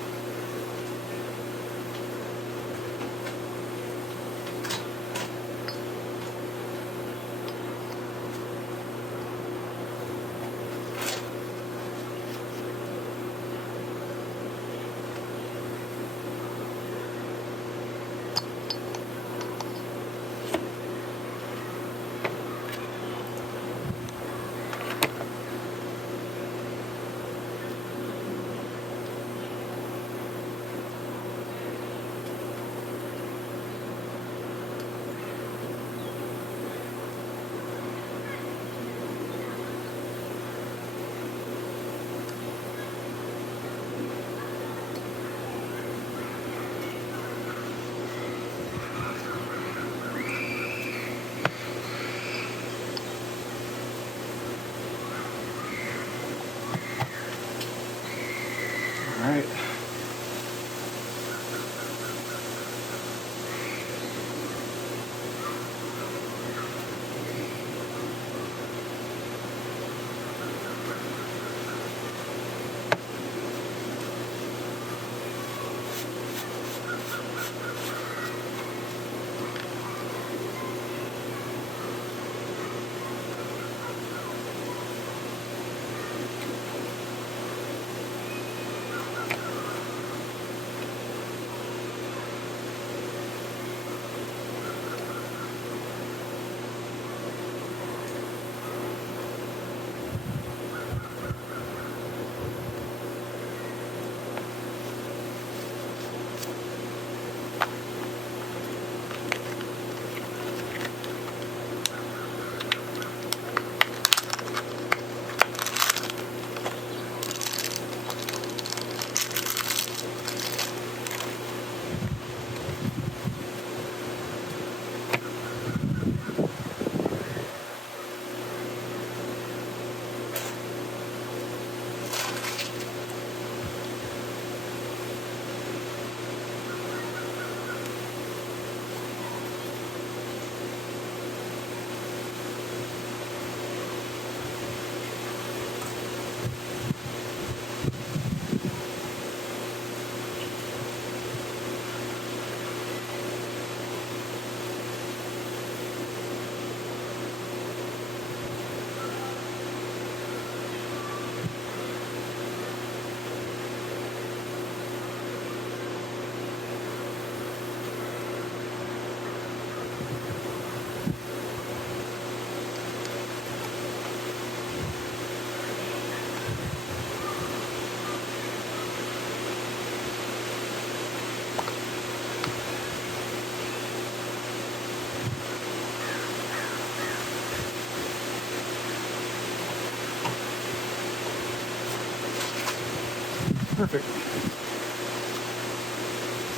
Perfect.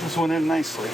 This went in nicely.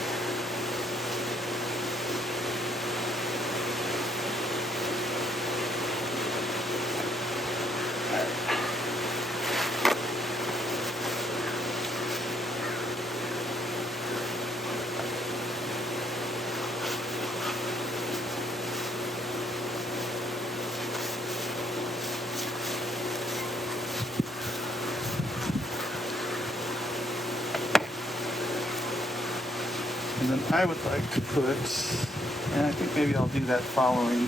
And then I would like to put, and I think maybe I'll do that following,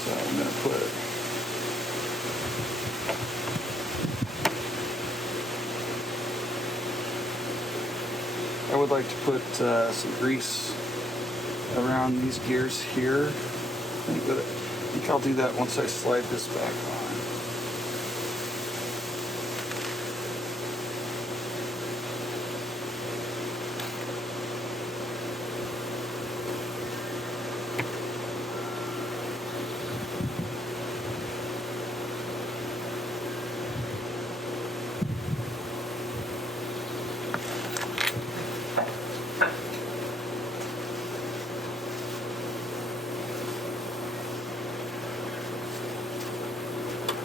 so I'm going to put, I would like to put some grease around these gears here. I think I'll do that once I slide this back on.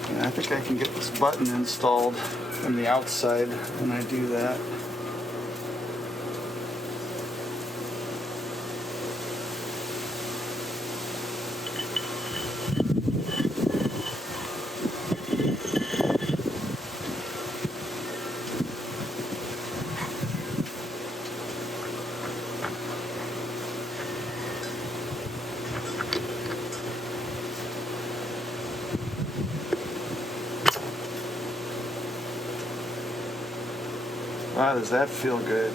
And I think I can get this button installed from the outside when I do that. Wow, does that feel good?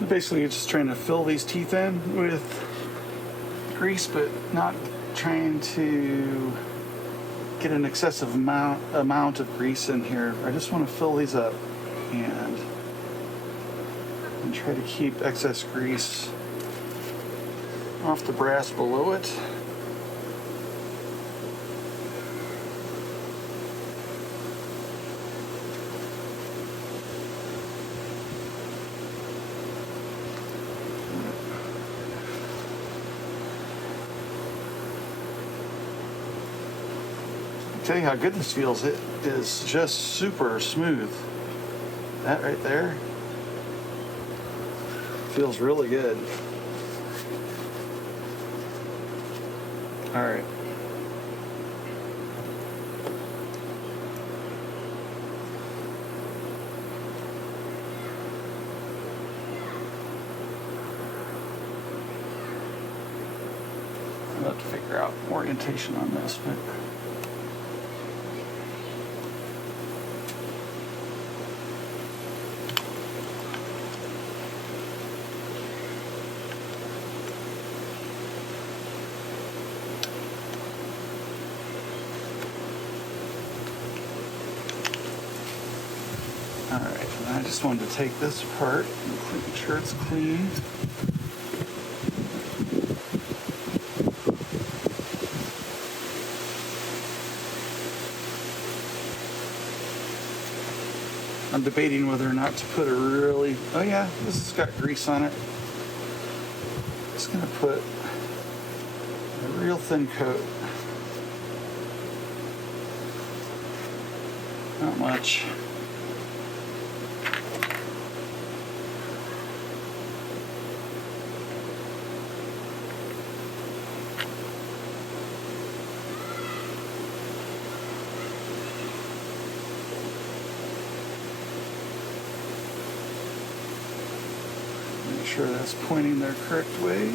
Basically, you're just trying to fill these teeth in with grease, but not trying to get an excessive amount of grease in here. I just want to fill these up and try to keep excess grease off the brass below it. Tell you how good this feels. It is just super smooth. That right there feels really good. All right. I'll have to figure out orientation on this, but all right, and I just wanted to take this apart and make sure it's clean. I'm debating whether or not to put a really, oh yeah, this has got grease on it. Just gonna put a real thin coat. Not much. Make sure that's pointing their correct way.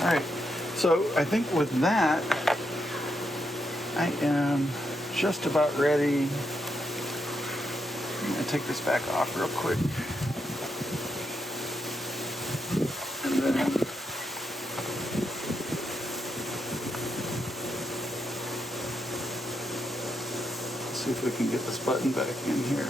All right, so I think with that, I am just about ready. I'm gonna take this back off real quick. And then let's see if we can get this button back in here.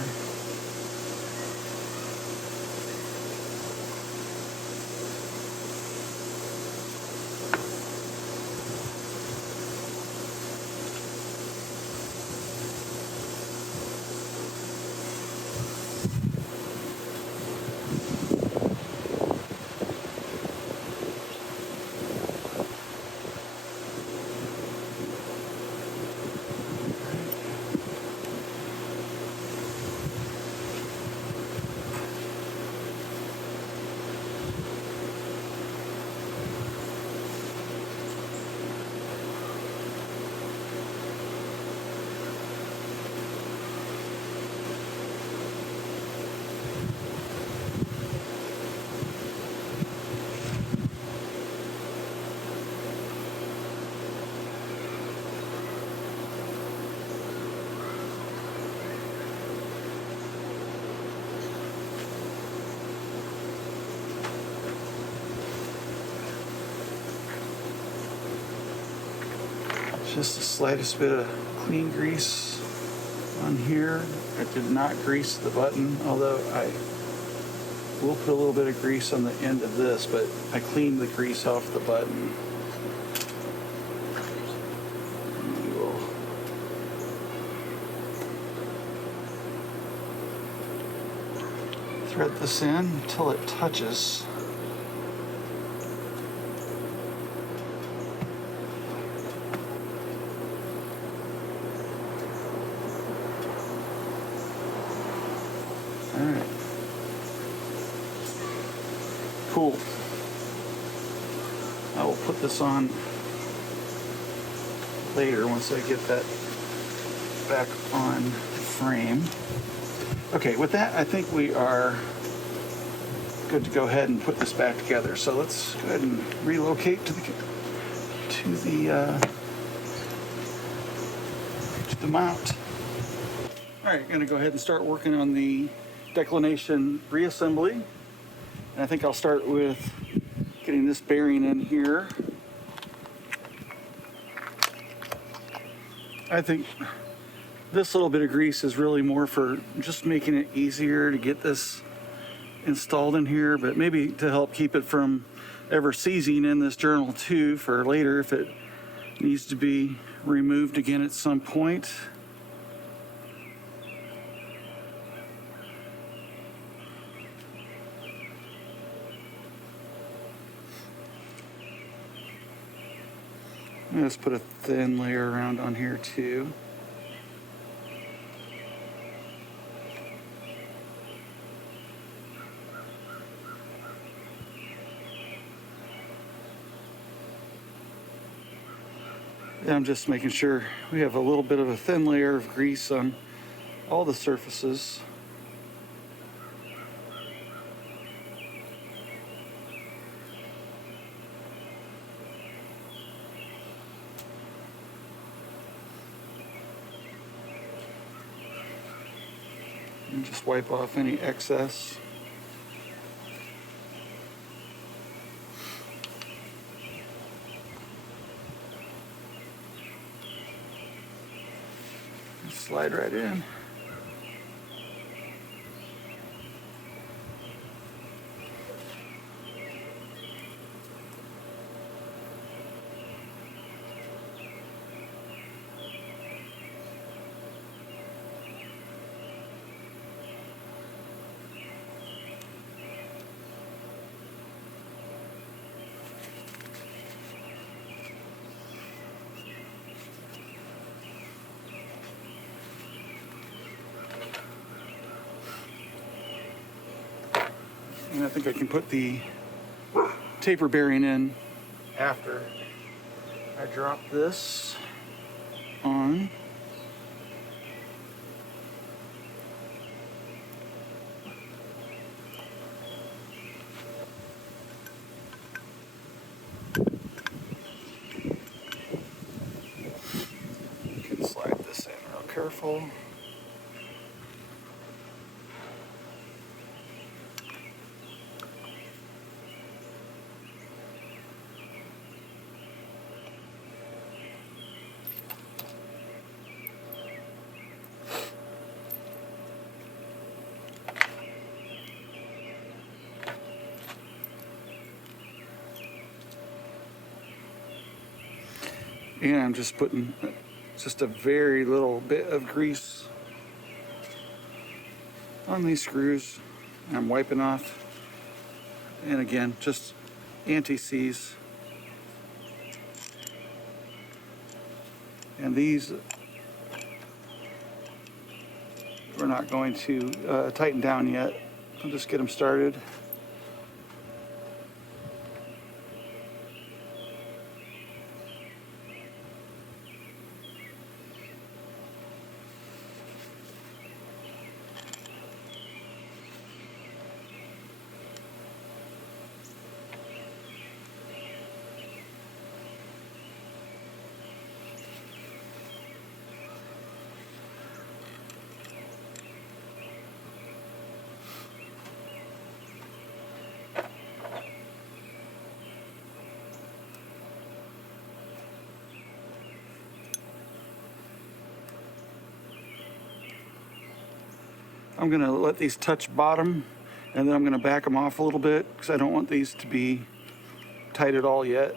Just the slightest bit of clean grease on here. I did not grease the button, although I will put a little bit of grease on the end of this, but I cleaned the grease off the button. And we will thread this in until it touches. All right. Cool. I will put this on later once I get that back on frame. Okay, with that, I think we are good to go ahead and put this back together. So let's go ahead and relocate to the mount. All right, going to go ahead and start working on the declination reassembly. And I think I'll start with getting this bearing in here. I think this little bit of grease is really more for just making it easier to get this installed in here, but maybe to help keep it from ever seizing in this journal too for later if it needs to be removed again at some point. Let's put a thin layer around on here too. And I'm just making sure we have a little bit of a thin layer of grease on all the surfaces. And just wipe off any excess. Slide right in. And I think I can put the taper bearing in after I drop this on. You can slide this in real careful. And I'm just putting just a very little bit of grease on these screws. I'm wiping off. And again, just anti-seize. And these we're not going to tighten down yet. I'll just get them started. I'm gonna let these touch bottom and then I'm gonna back them off a little bit because I don't want these to be tight at all yet.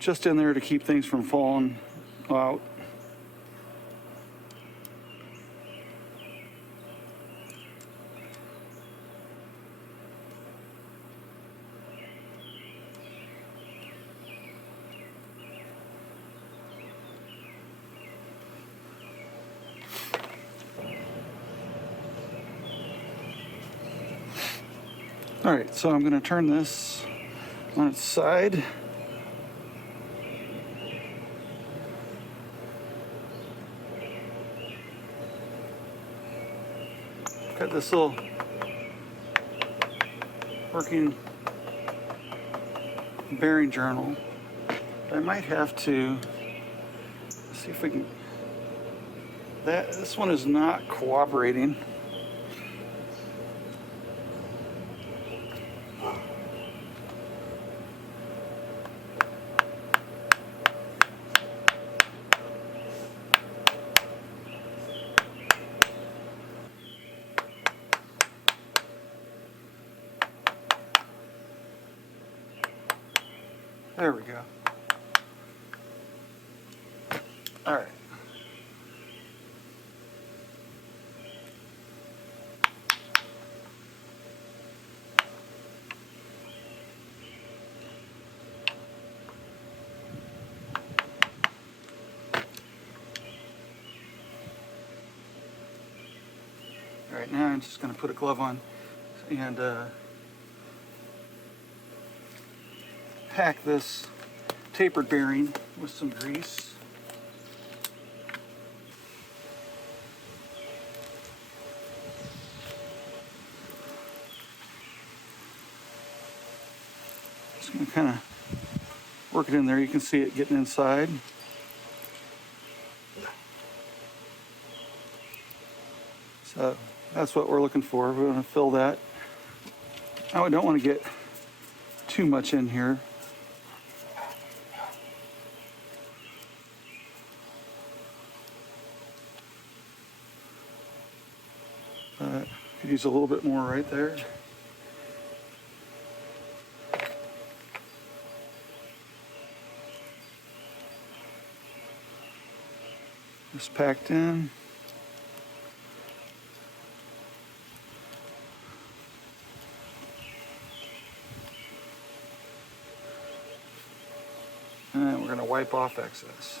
Just in there to keep things from falling out. All right, so I'm going to turn this on its side. Got this little working bearing journal. I might have to see if we can. This one is not cooperating. There we go. All right. All right, now I'm just going to put a glove on and pack this tapered bearing with some grease. Just going to kind of work it in there. You can see it getting inside. So that's what we're looking for. We're going to fill that. Now we don't want to get too much in here. Could use a little bit more right there. Just packed in. And we're going to wipe off excess.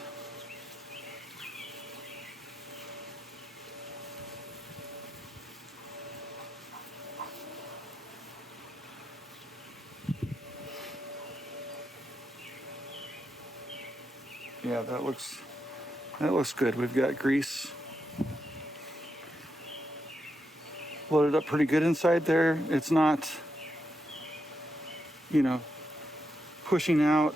Yeah, that looks good. We've got grease loaded up pretty good inside there. It's not, pushing out.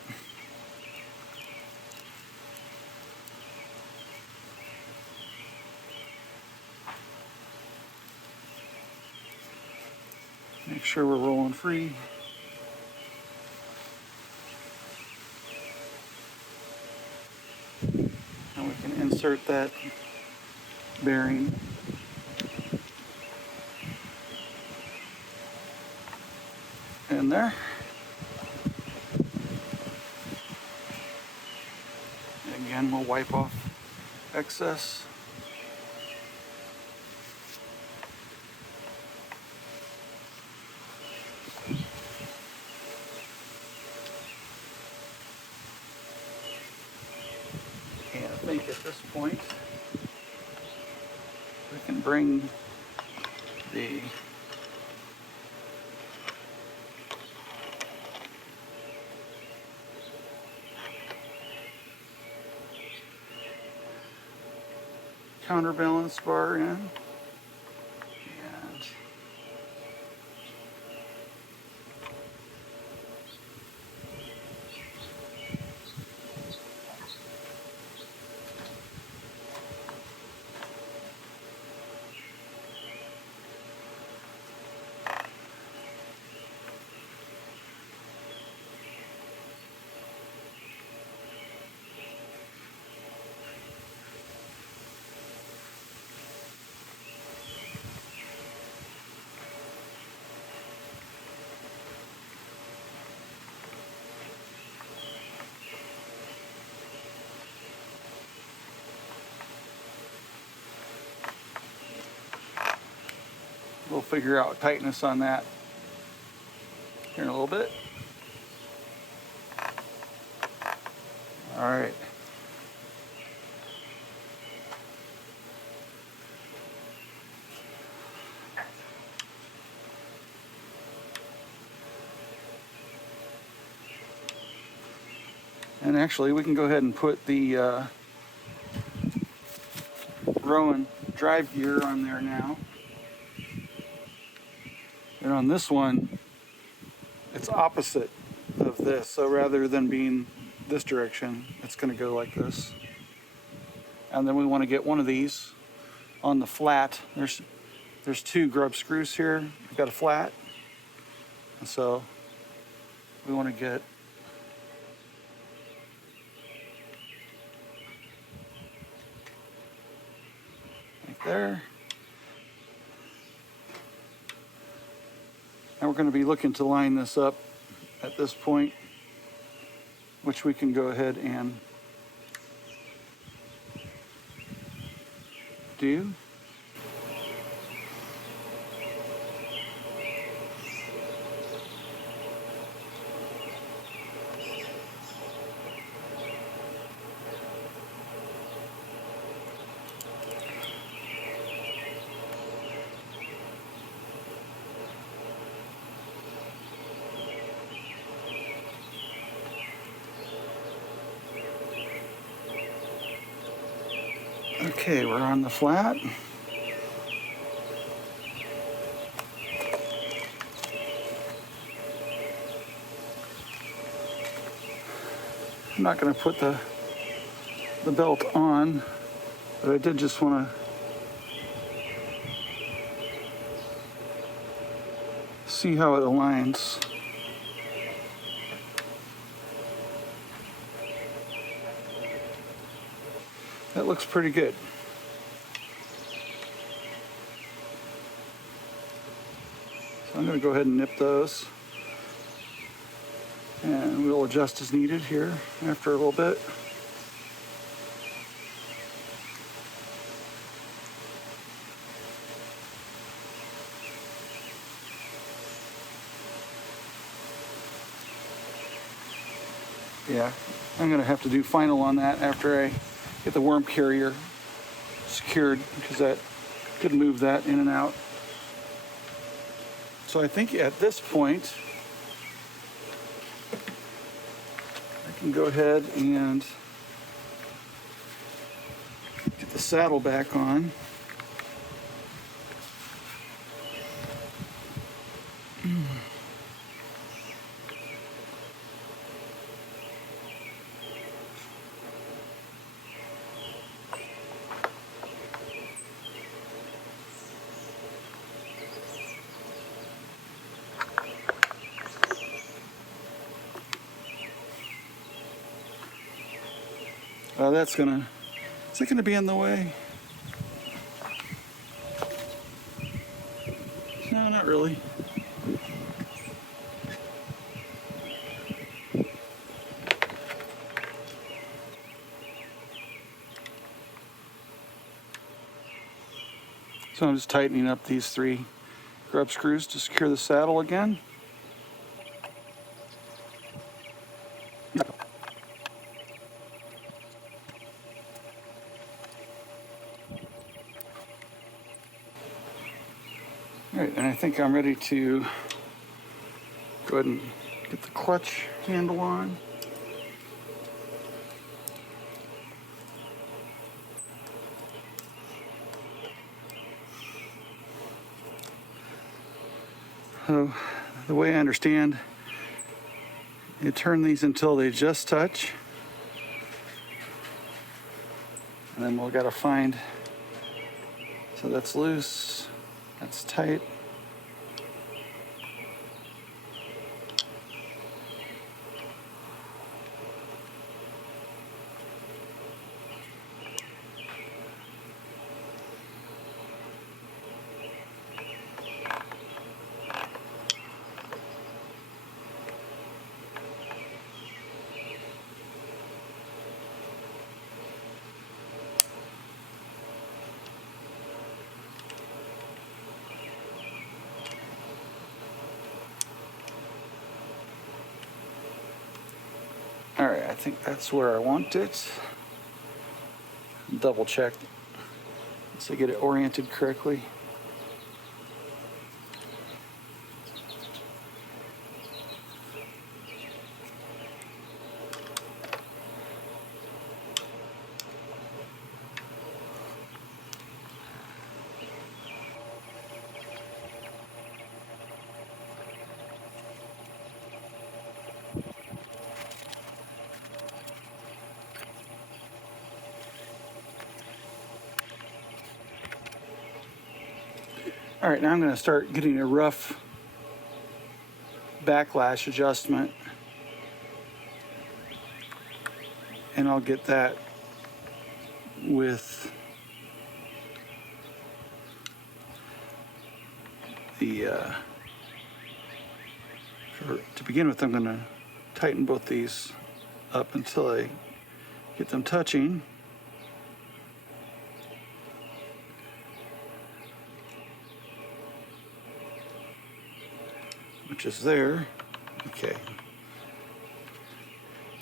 Make sure we're rolling free. And we can insert that bearing. In there. Again, we'll wipe off excess. And I think at this point, we can bring the counterbalance bar in, and we'll figure out tightness on that here in a little bit. All right. And actually, we can go ahead and put the Rowan drive gear on there now. And on this one, it's opposite of this. So rather than being this direction, it's going to go like this. And then we want to get one of these on the flat. There's two grub screws here. We've got a flat. And so we want to get like there. And we're going to be looking to line this up at this point, which we can go ahead and do. Okay, we're on the flat. I'm not going to put the belt on, but I did just want to see how it aligns. That looks pretty good. So I'm going to go ahead and nip those. And we'll adjust as needed here after a little bit. Yeah, I'm going to have to do final on that after I get the worm carrier secured, because that could move that in and out. So I think at this point, I can go ahead and get the saddle back on. Is it gonna be in the way? No, not really. So I'm just tightening up these 3 grub screws to secure the saddle again. All right, and I think I'm ready to go ahead and get the clutch handle on. So the way I understand, you turn these until they just touch, and then we'll gotta find, so that's loose, that's tight. All right, I think that's where I want it. Double check so I get it oriented correctly. All right, now I'm going to start getting a rough backlash adjustment, and I'll get that with the to begin with. I'm going to tighten both these up until I get them touching. Which is there. Okay.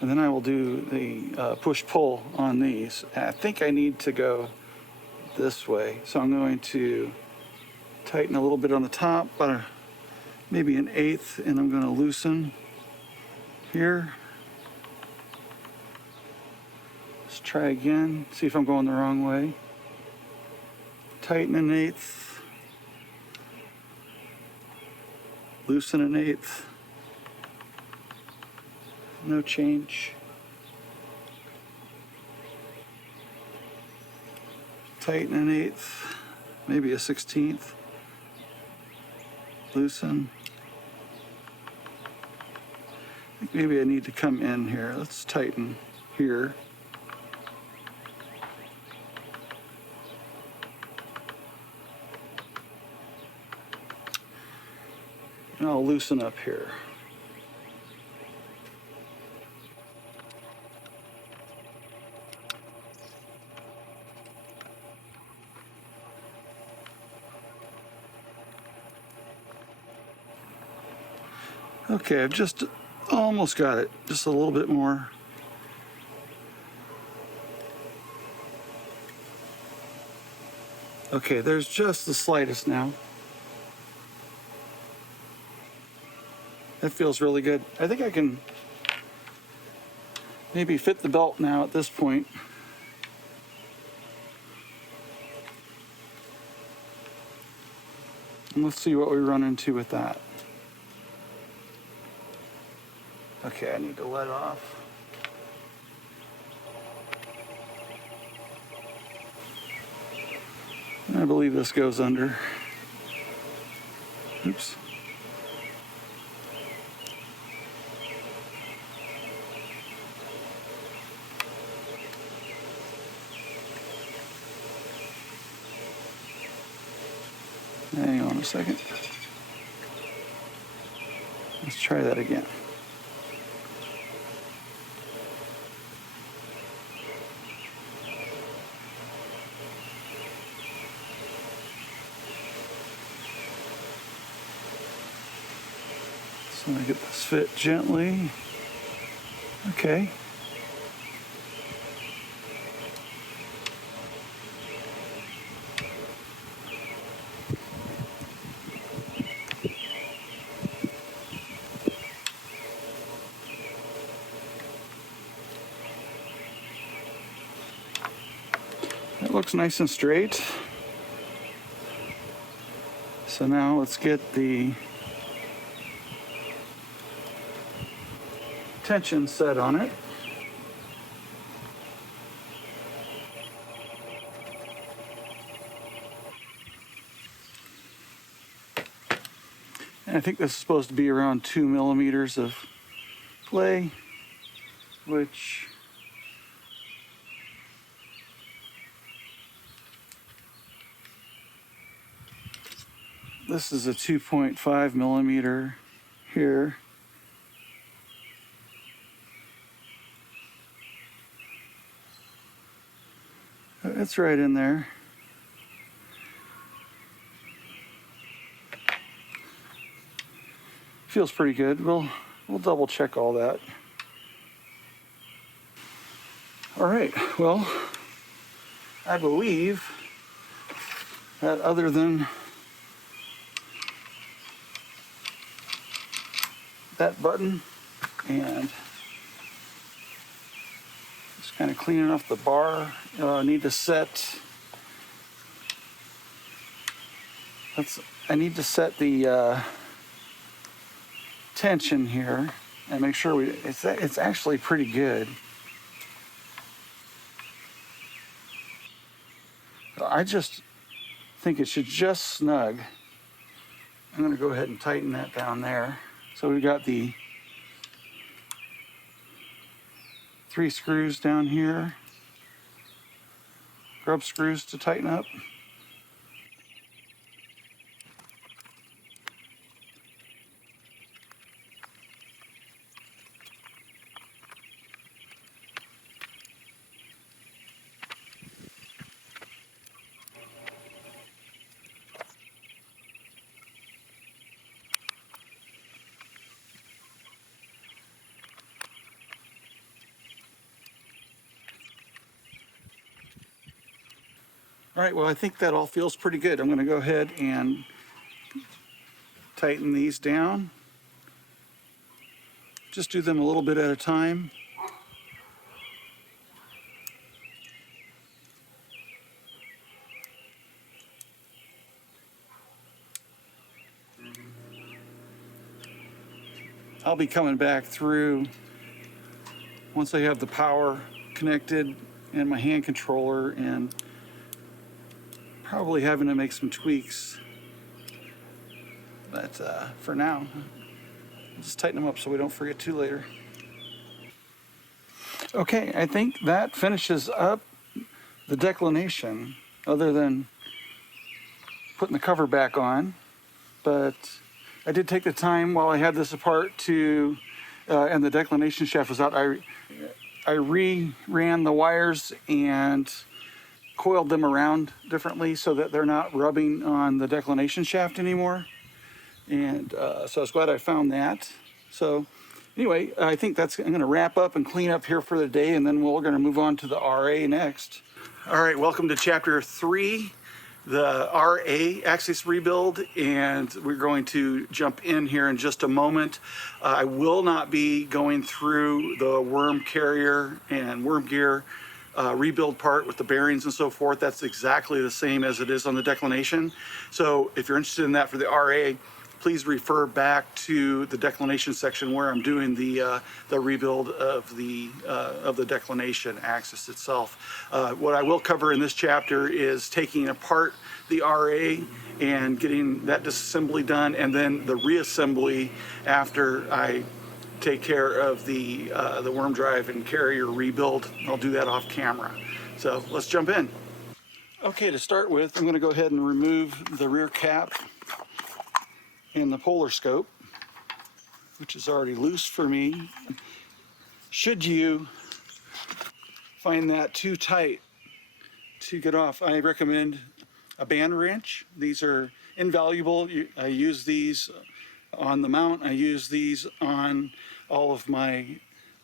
And then I will do the push-pull on these. I think I need to go this way. So I'm going to tighten a little bit on the top, about maybe an eighth, and I'm going to loosen here. Let's try again, see if I'm going the wrong way. Tighten an eighth. Loosen an eighth. No change. Tighten an eighth, maybe a 16th. Loosen. I think maybe I need to come in here. Let's tighten here. And I'll loosen up here. Okay, I've just almost got it. Just a little bit more. Okay, there's just the slightest now. That feels really good. I think I can maybe fit the belt now at this point. And let's see what we run into with that. Okay, I need to let off. I believe this goes under. Oops. Hang on a second. Let's try that again. So I'm going to get this fit gently. Okay. That looks nice and straight. So now let's get the tension set on it. And I think this is supposed to be around 2 millimeters of play, which this is a 2.5 millimeter here. It's right in there. Feels pretty good. We'll double check all that. All right, well, I believe that other than that button and just kind of cleaning off the bar, I need to set, I need to set the tension here and make sure it's actually pretty good. I just think it should just snug I'm going to go ahead and tighten that down there. So we've got the 3 screws down here, grub screws to tighten up. All right, well, I think that all feels pretty good. I'm going to go ahead and tighten these down. Just do them a little bit at a time. I'll be coming back through once I have the power connected and my hand controller, and probably having to make some tweaks. But for now, I'll just tighten them up so we don't forget to later. Okay, I think that finishes up the declination, other than putting the cover back on. But I did take the time while I had this apart to, and the declination shaft was out, I re-ran the wires and coiled them around differently so that they're not rubbing on the declination shaft anymore. And so I was glad I found that. So anyway, I think I'm going to wrap up and clean up here for the day, and then we're going to move on to the RA next. All right, welcome to chapter 3, the RA axis rebuild, and we're going to jump in here in just a moment. I will not be going through the worm carrier and worm gear rebuild part with the bearings and so forth. That's exactly the same as it is on the declination. So if you're interested in that for the RA, please refer back to the declination section where I'm doing the rebuild of the declination axis itself. What I will cover in this chapter is taking apart the RA and getting that disassembly done, and then the reassembly after I take care of the worm drive and carrier rebuild. I'll do that off camera. So let's jump in. Okay, to start with, I'm going to go ahead and remove the rear cap and the polar scope, which is already loose for me. Should you find that too tight to get off, I recommend a band wrench. These are invaluable. I use these on the mount. I use these on all of my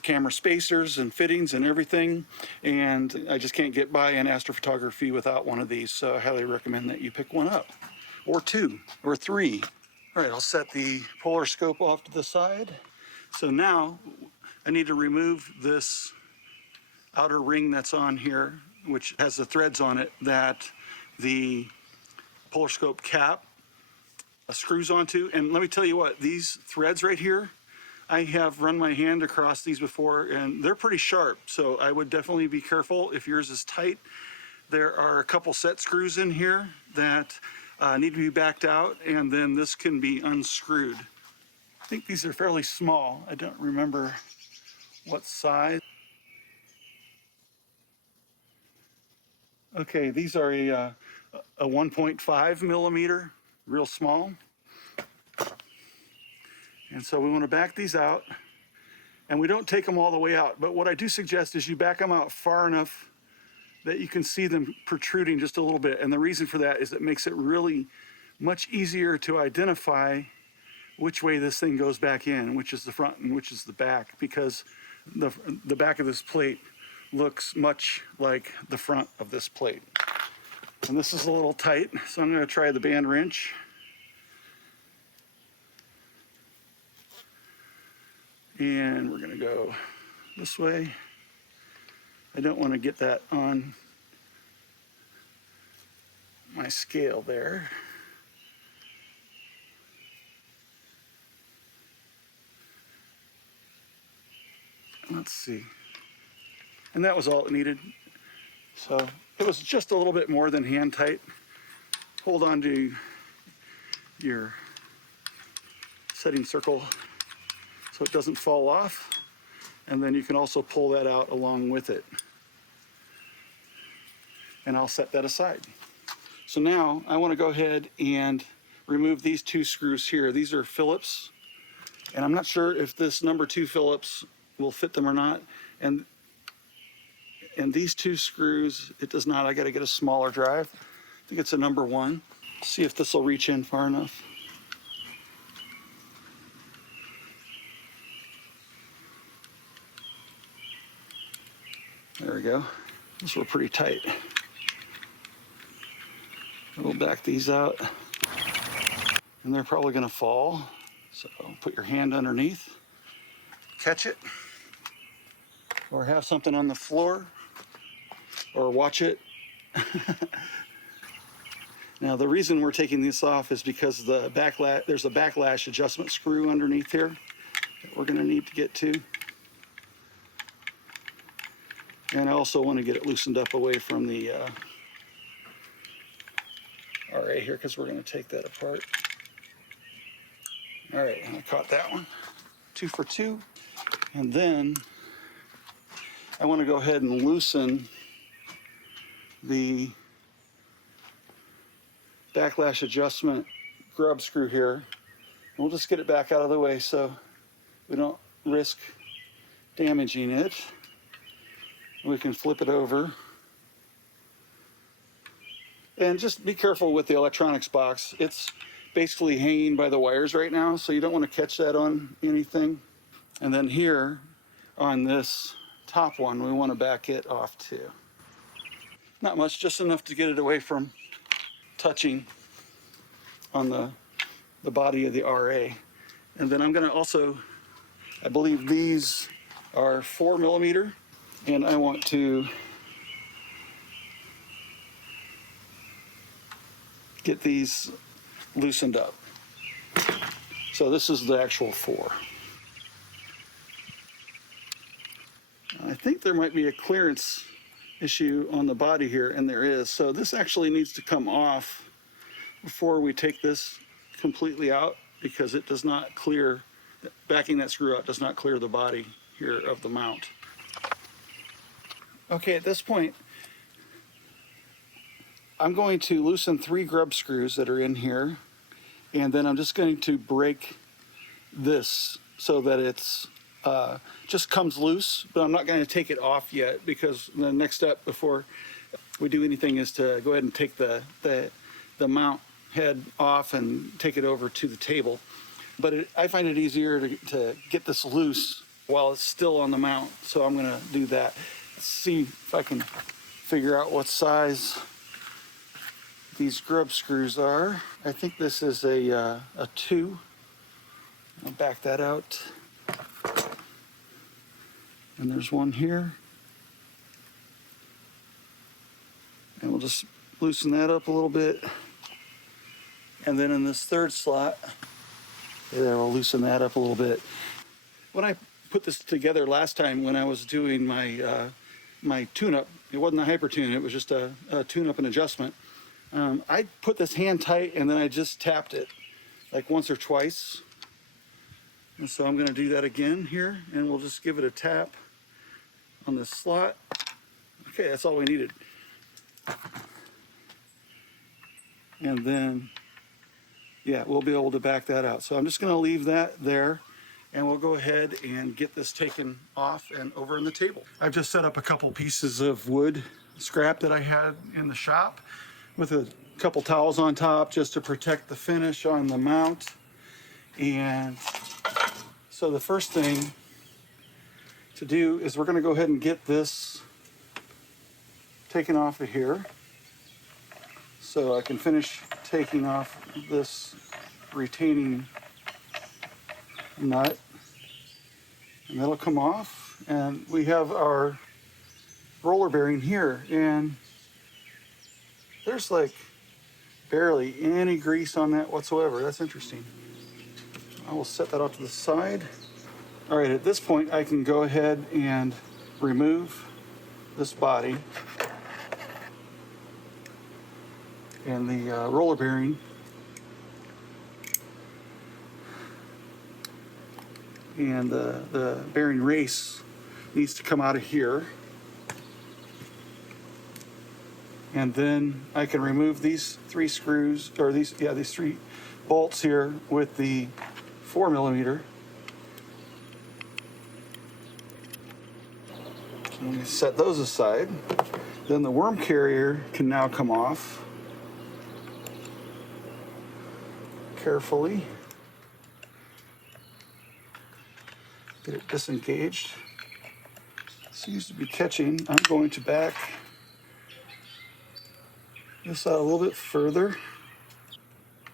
camera spacers and fittings and everything, and I just can't get by in astrophotography without one of these, so I highly recommend that you pick one up, or 2 or 3. All right, I'll set the polar scope off to the side. So now I need to remove this outer ring that's on here, which has the threads on it that the polar scope cap screws onto. And let me tell you what, these threads right here, I have run my hand across these before and they're pretty sharp. So I would definitely be careful if yours is tight. There are a couple set screws in here that need to be backed out, and then this can be unscrewed. I think these are fairly small. I don't remember what size. Okay, these are a 1.5 millimeter, real small. And so we want to back these out, and we don't take them all the way out. But what I do suggest is you back them out far enough that you can see them protruding just a little bit. And the reason for that is it makes it really much easier to identify which way this thing goes back in, which is the front and which is the back, because the back of this plate looks much like the front of this plate. And this is a little tight, so I'm going to try the band wrench. And we're going to go this way. I don't want to get that on my scale there. Let's see. And that was all it needed. So it was just a little bit more than hand tight. Hold on to your setting circle so it doesn't fall off. And then you can also pull that out along with it. And I'll set that aside. So now I want to go ahead and remove these two screws here. These are Phillips, and I'm not sure if this number 2 Phillips will fit them or not. And these two screws, it does not. I got to get a smaller drive. I think it's a number 1. See if this will reach in far enough. There we go. Those were pretty tight. We'll back these out, and they're probably going to fall. So put your hand underneath, catch it, or have something on the floor, or watch it. Now the reason we're taking this off is because there's a backlash adjustment screw underneath here that we're going to need to get to. And I also want to get it loosened up away from the RA here, because we're going to take that apart. All right, I caught that one. 2 for 2. And then I want to go ahead and loosen the backlash adjustment grub screw here. And we'll just get it back out of the way so we don't risk damaging it. We can flip it over. And just be careful with the electronics box. It's basically hanging by the wires right now, so you don't want to catch that on anything. And then here on this top one, we want to back it off too. Not much, just enough to get it away from touching on the body of the RA. And then I'm going to also, I believe these are 4mm, and I want to get these loosened up. So this is the actual 4. I think there might be a clearance issue on the body here, and there is. So this actually needs to come off before we take this completely out, because it does not clear, backing that screw out does not clear the body here of the mount. Okay, at this point, I'm going to loosen 3 grub screws that are in here, and then I'm just going to break this so that it's just comes loose, but I'm not going to take it off yet, because the next step before we do anything is to go ahead and take the mount head off and take it over to the table. But I find it easier to get this loose while it's still on the mount, so I'm going to do that. Let's see if I can figure out what size these grub screws are. I think this is a 2. I'll back that out. And there's one here. And we'll just loosen that up a little bit. And then in this third slot, there, we'll loosen that up a little bit. When I put this together last time, when I was doing my my tune-up, it wasn't a Hypertune, it was just a tune-up and adjustment. I put this hand tight, and then I just tapped it like once or twice. And so I'm going to do that again here, and we'll just give it a tap on this slot. Okay, that's all we needed. And then, yeah, we'll be able to back that out. So I'm just going to leave that there, and we'll go ahead and get this taken off and over on the table. I've just set up a couple pieces of wood scrap that I had in the shop with a couple towels on top just to protect the finish on the mount. And so the first thing to do is we're going to go ahead and get this taken off of here, so I can finish taking off this retaining nut, and that'll come off. And we have our roller bearing here, and there's like barely any grease on that whatsoever. That's interesting. I will set that off to the side. All right, at this point I can go ahead and remove this body and the roller bearing. and the bearing race needs to come out of here. And then I can remove these 3 screws, or these 3 bolts here with the 4mm. And we set those aside. Then the worm carrier can now come off carefully. Get it disengaged. Seems to be catching. I'm going to back this out a little bit further.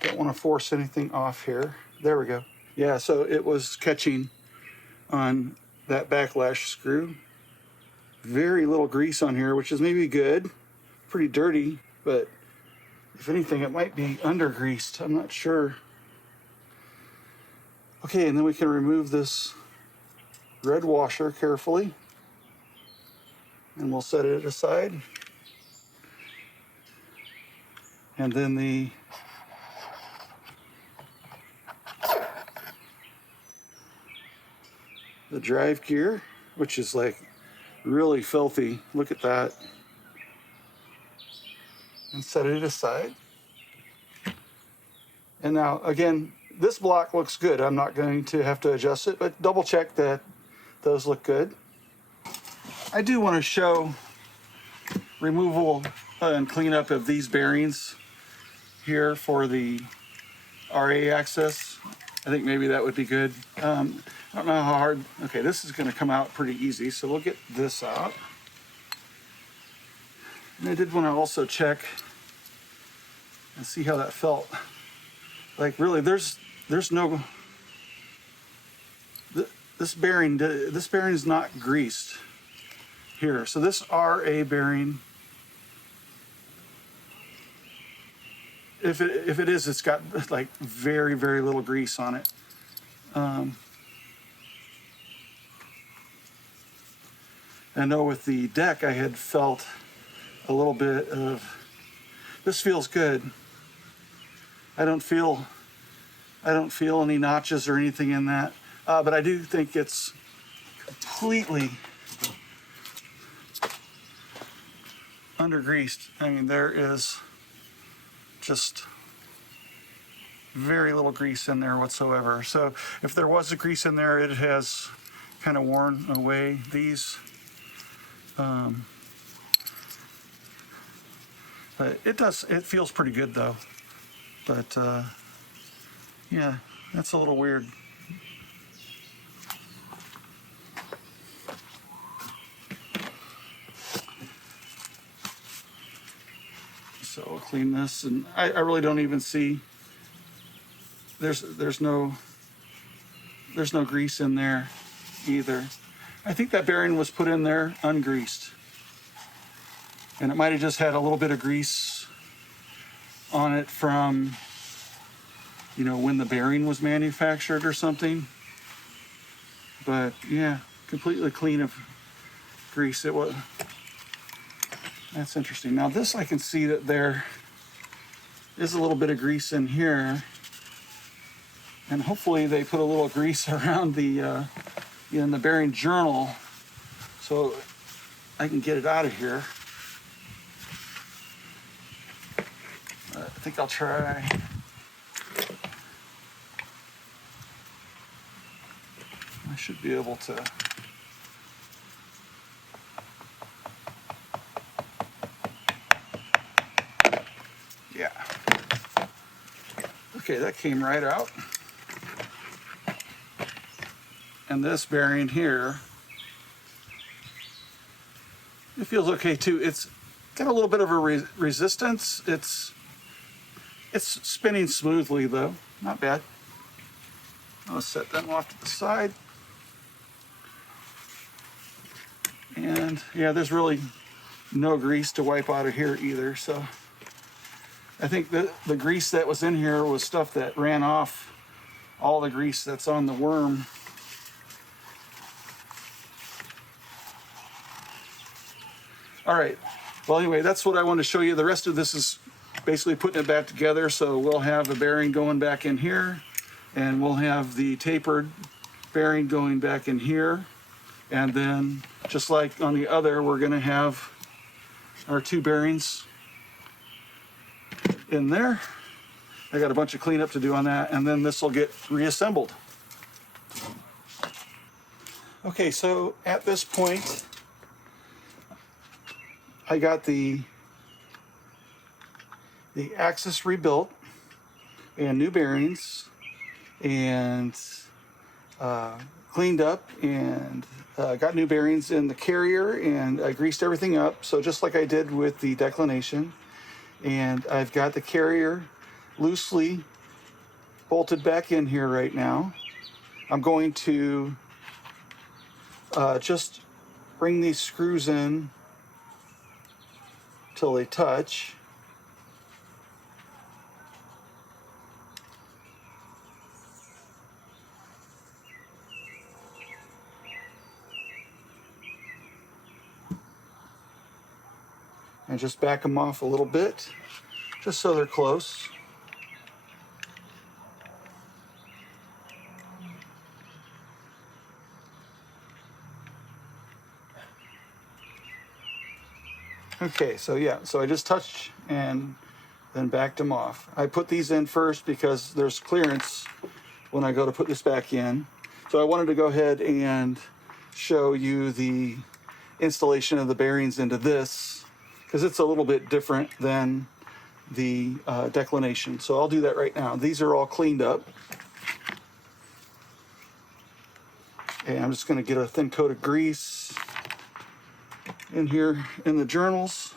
Don't want to force anything off here. There we go. Yeah, so it was catching on that backlash screw. Very little grease on here, which is maybe good. Pretty dirty, but if anything, it might be under-greased. I'm not sure. Okay, and then we can remove this red washer carefully. And we'll set it aside. And then the drive gear, which is like really filthy. Look at that. And set it aside. And now, again, this block looks good. I'm not going to have to adjust it, but double check that those look good. I do want to show removal and cleanup of these bearings here for the RA axis. I think maybe that would be good. I don't know how hard. Okay, this is going to come out pretty easy, so we'll get this out. And I did want to also check and see how that felt. Like really, there's no. This bearing is not greased here. So this RA bearing, if it is, it's got like very, very little grease on it. I know with the Dec I had felt a little bit of, this feels good. I don't feel any notches or anything in that, but I do think it's completely under-greased. I mean, there is just very little grease in there whatsoever. So if there was a grease in there, it has kind of worn away. But it feels pretty good though. But yeah, that's a little weird. So I'll clean this, and I really don't even see. There's no grease in there either. I think that bearing was put in there ungreased, and it might have just had a little bit of grease on it from, you know, when the bearing was manufactured or something. But yeah, completely clean of grease. It was. That's interesting. Now this, I can see that there is a little bit of grease in here, and hopefully they put a little grease around the in the bearing journal so I can get it out of here. I think I'll try. I should be able to. Yeah. Okay, that came right out. And this bearing here, it feels okay too. It's got a little bit of a resistance. It's spinning smoothly though, not bad. I'll set them off to the side. And yeah, there's really no grease to wipe out of here either. So I think the grease that was in here was stuff that ran off all the grease that's on the worm. All right, well anyway, that's what I want to show you. The rest of this is basically putting it back together. So we'll have the bearing going back in here, and we'll have the tapered bearing going back in here. And then, just like on the other, we're going to have our 2 bearings in there. I got a bunch of cleanup to do on that, and then this will get reassembled. Okay, so at this point, I got the axis rebuilt and new bearings and cleaned up, and got new bearings in the carrier, and I greased everything up, so just like I did with the declination. And I've got the carrier loosely bolted back in here right now. I'm going to just bring these screws in till they touch. And just back them off a little bit, just so they're close. Okay, so yeah, so I just touched and then backed them off. I put these in first because there's clearance when I go to put this back in. So I wanted to go ahead and show you the installation of the bearings into this, because it's a little bit different than the declination. So I'll do that right now. These are all cleaned up. And I'm just going to get a thin coat of grease in here in the journals.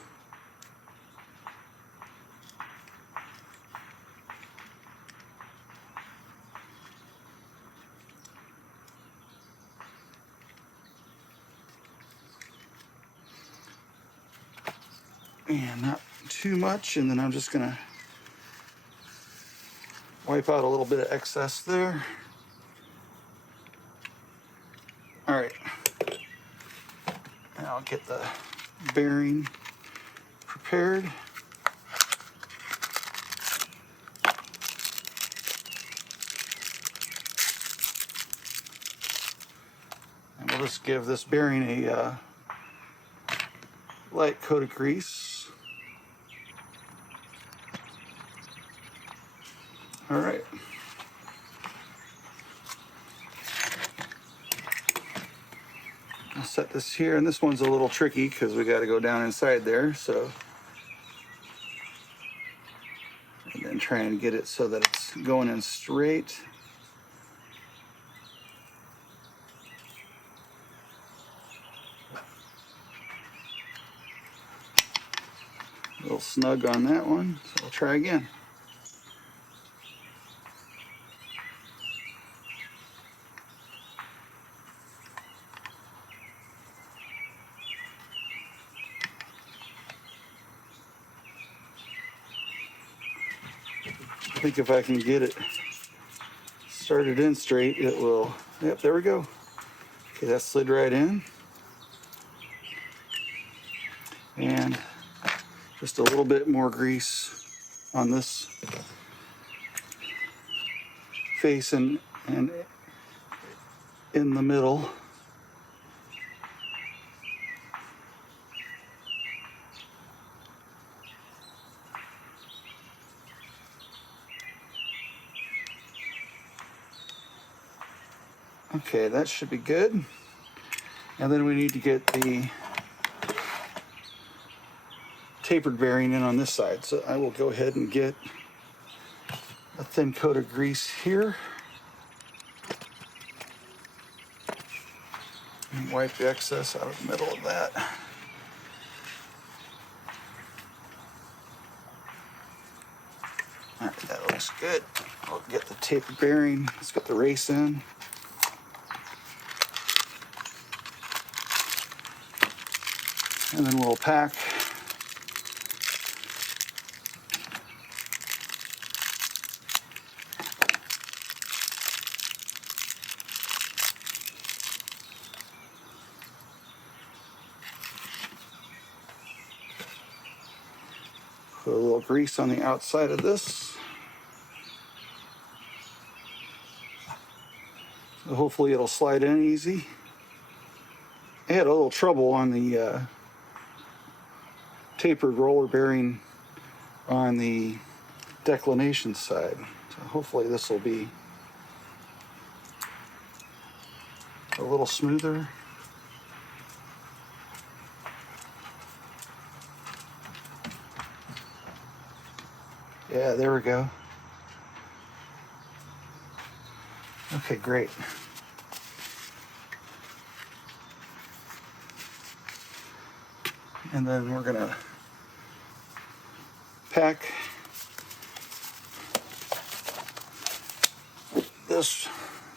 And not too much, and then I'm just going to wipe out a little bit of excess there. All right, and I'll get the bearing prepared. And we'll just give this bearing a light coat of grease. All right. I'll set this here, and this one's a little tricky because we got to go down inside there, so. And then try and get it so that it's going in straight. A little snug on that one, so I'll try again. I think if I can get it started in straight, it will. Yep, there we go. Okay, that slid right in. And just a little bit more grease on this face and in the middle. Okay, that should be good. And then we need to get the tapered bearing in on this side. So I will go ahead and get a thin coat of grease here. And wipe the excess out of the middle of that. All right, that looks good. I'll get the tapered bearing. Let's get the race in. And then we'll pack. Put a little grease on the outside of this. So hopefully it'll slide in easy. I had a little trouble on the tapered roller bearing on the declination side. So hopefully this will be a little smoother. Yeah, there we go. Okay, great. And then we're gonna pack this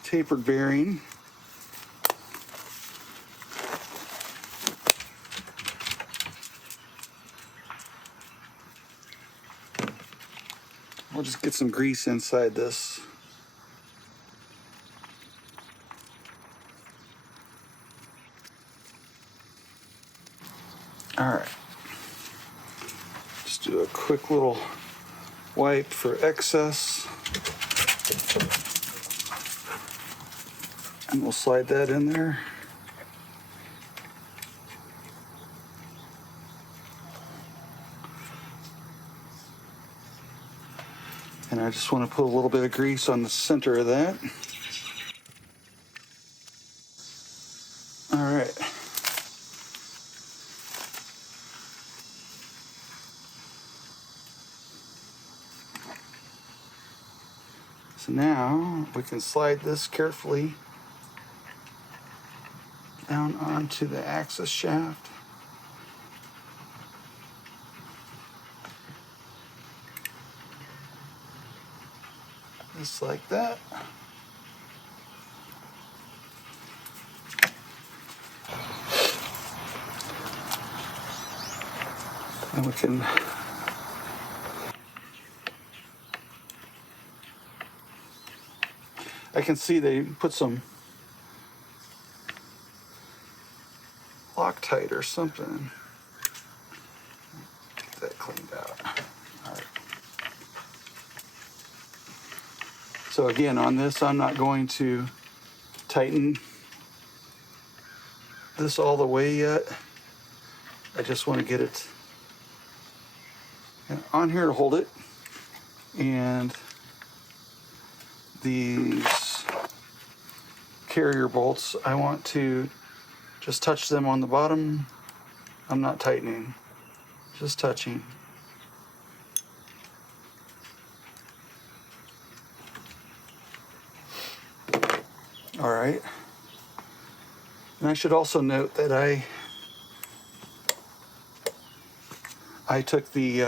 tapered bearing. We'll just get some grease inside this. All right. Just do a quick little wipe for excess. And we'll slide that in there. And I just want to put a little bit of grease on the center of that. All right. So now we can slide this carefully down onto the axis shaft. Just like that. And we can I can see they put some Loctite or something. Get that cleaned out. All right. So again, on this, I'm not going to tighten this all the way yet. I just want to get it on here to hold it. And these carrier bolts, I want to just touch them on the bottom. I'm not tightening, just touching. All right. And I should also note that I took the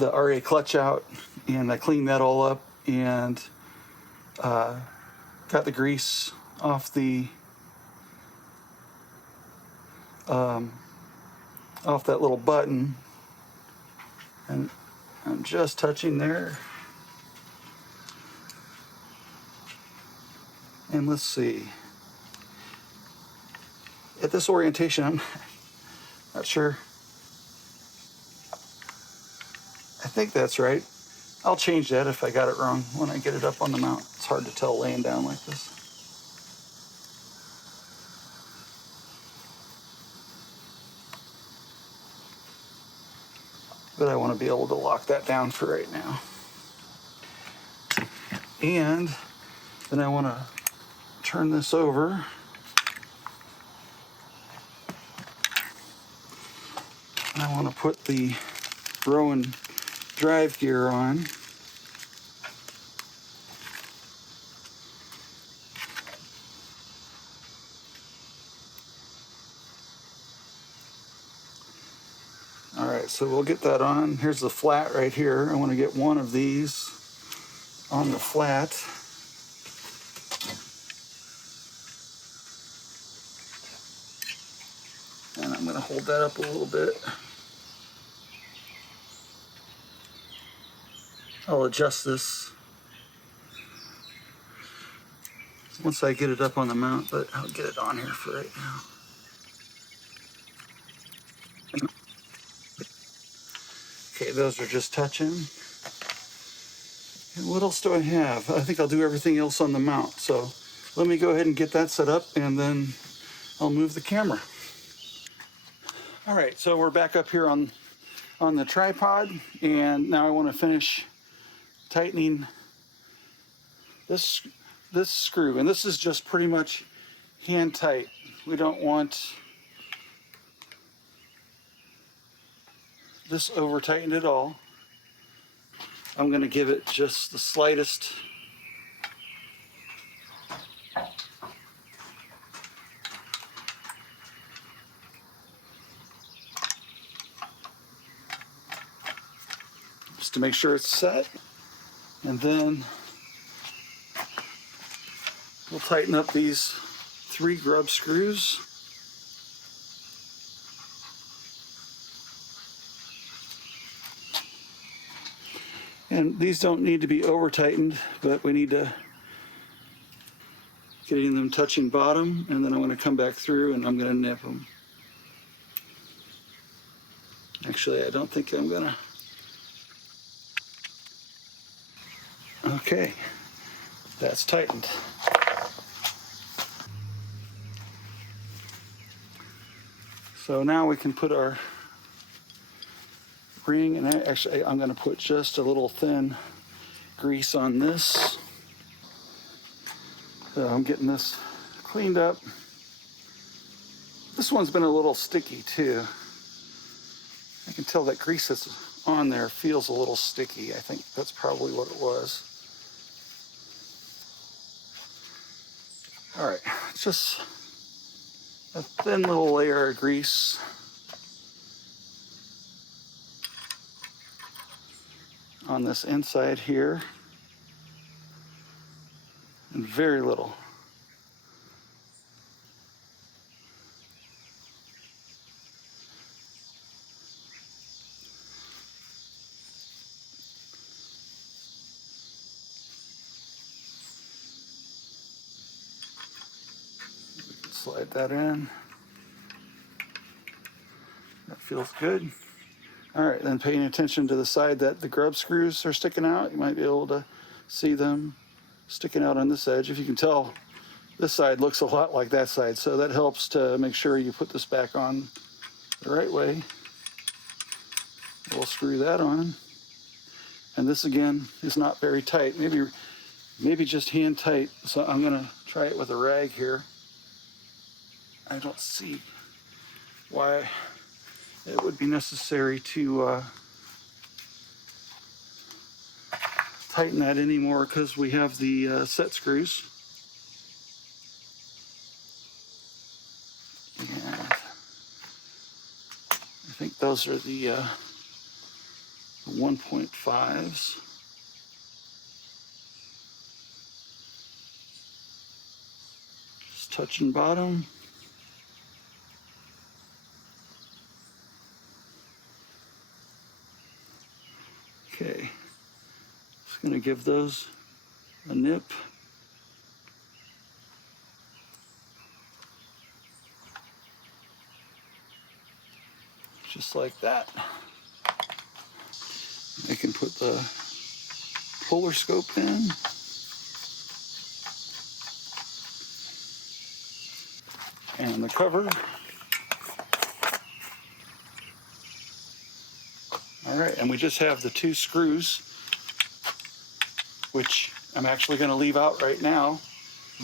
RA clutch out and I cleaned that all up and got the grease off the off that little button, and I'm just touching there. And let's see. At this orientation, I'm not sure. I think that's right. I'll change that if I got it wrong when I get it up on the mount. It's hard to tell laying down like this. But I want to be able to lock that down for right now. And then I want to turn this over. And I want to put the Rowan drive gear on. All right, so we'll get that on. Here's the flat right here. I want to get one of these on the flat. And I'm going to hold that up a little bit. I'll adjust this once I get it up on the mount, but I'll get it on here for right now. Okay, those are just touching. And what else do I have? I think I'll do everything else on the mount. So let me go ahead and get that set up, and then I'll move the camera. All right, so we're back up here on the tripod, and now I want to finish tightening this screw, and this is just pretty much hand tight. We don't want this over tightened at all. I'm going to give it just the slightest just to make sure it's set, and then we'll tighten up these 3 grub screws. And these don't need to be over tightened, but we need to getting them touching bottom, and then I'm going to come back through and I'm going to nip them. Actually, I don't think I'm going to. Okay, that's tightened. So now we can put our ring, and actually I'm going to put just a little thin grease on this. So I'm getting this cleaned up. This one's been a little sticky too. I can tell that grease that's on there feels a little sticky. I think that's probably what it was. All right, just a thin little layer of grease. On this inside here, and very little. Slide that in. That feels good. All right, then paying attention to the side that the grub screws are sticking out, you might be able to see them sticking out on this edge. If you can tell, this side looks a lot like that side, so that helps to make sure you put this back on the right way. We'll screw that on. And this again is not very tight, maybe just hand tight. So I'm gonna try it with a rag here. I don't see why it would be necessary to tighten that anymore, because we have the set screws. And I think those are the 1.5s. Just touching bottom. Okay, just gonna give those a nip. Just like that. I can put the polar scope in. And the cover. All right, and we just have the 2 screws, which I'm actually going to leave out right now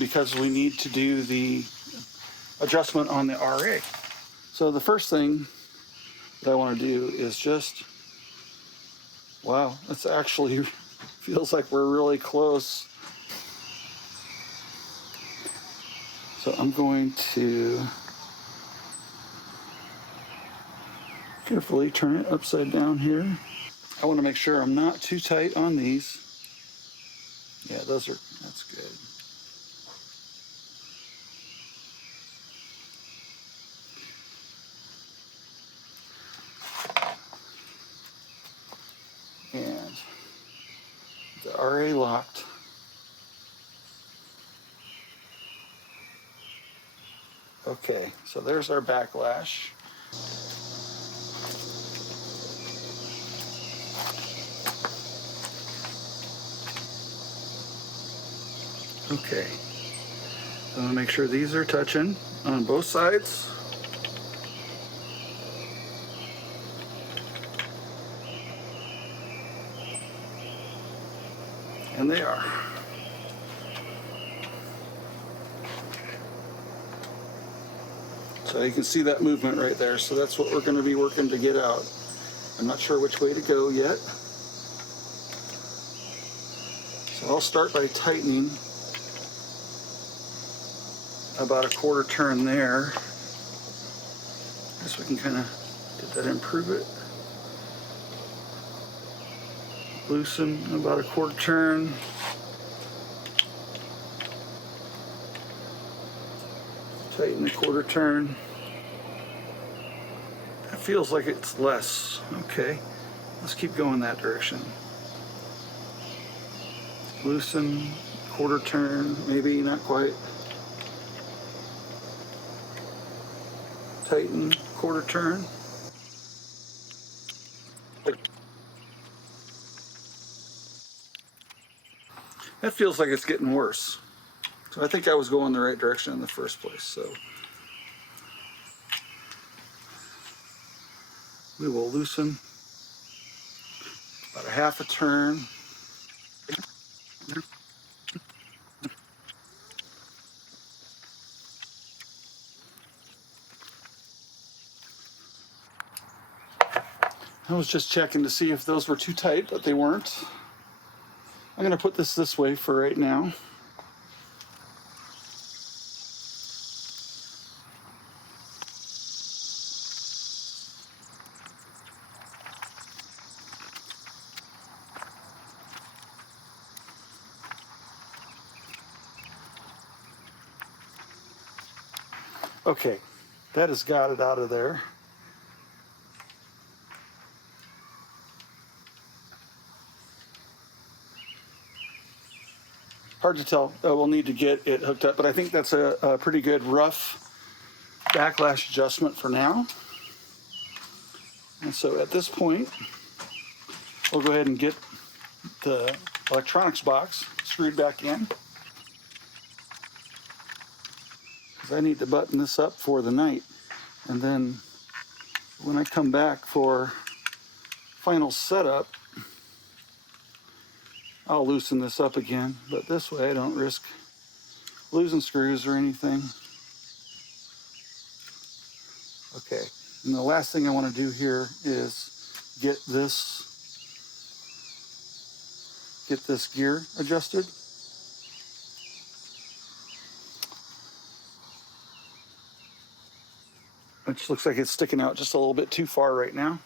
because we need to do the adjustment on the RA. So the first thing that I want to do is just, wow, that's actually feels like we're really close. So I'm going to carefully turn it upside down here. I want to make sure I'm not too tight on these. Yeah, that's good. And the RA locked. Okay, so there's our backlash. Okay, So I want to make sure these are touching on both sides. And they are. So you can see that movement right there. So that's what we're going to be working to get out. I'm not sure which way to go yet. So I'll start by tightening about a quarter turn there. So we can kind of get that, improve it. Loosen about a quarter turn. Tighten a quarter turn. That feels like it's less. Okay, let's keep going that direction. Loosen, quarter turn, maybe not quite. Tighten, quarter turn. That feels like it's getting worse. So I think I was going the right direction in the first place. So we will loosen about a half a turn. I was just checking to see if those were too tight, but they weren't. I'm going to put this way for right now. Okay, that has got it out of there. Hard to tell. We'll need to get it hooked up, but I think that's a pretty good rough backlash adjustment for now. And so at this point, we'll go ahead and get the electronics box screwed back in. Because I need to button this up for the night. And then when I come back for final setup, I'll loosen this up again. But this way I don't risk losing screws or anything. Okay, and the last thing I want to do here is get this gear adjusted. Which looks like it's sticking out just a little bit too far right now.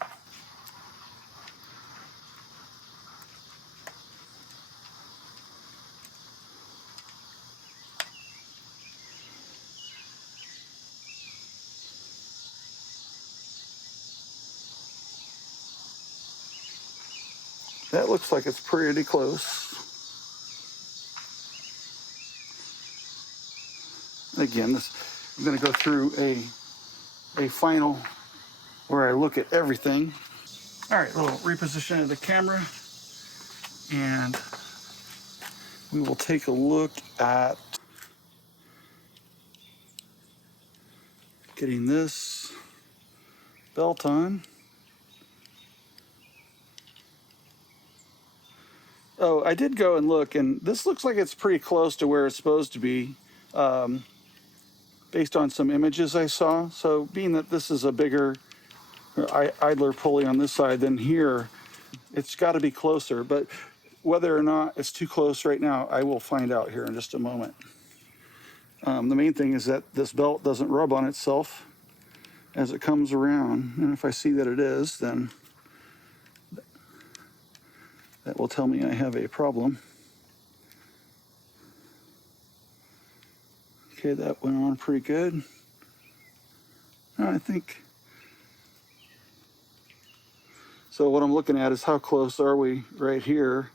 That looks like it's pretty close. Again, I'm going to go through a final where I look at everything. All right, little reposition of the camera, and we will take a look at getting this belt on. Oh, I did go and look, and this looks like it's pretty close to where it's supposed to be, based on some images I saw. So being that this is a bigger idler pulley on this side than here, it's got to be closer. But whether or not it's too close right now, I will find out here in just a moment. The main thing is that this belt doesn't rub on itself as it comes around. And if I see that it is, then that will tell me I have a problem. Okay, that went on pretty good. I think, so what I'm looking at is how close are we right here.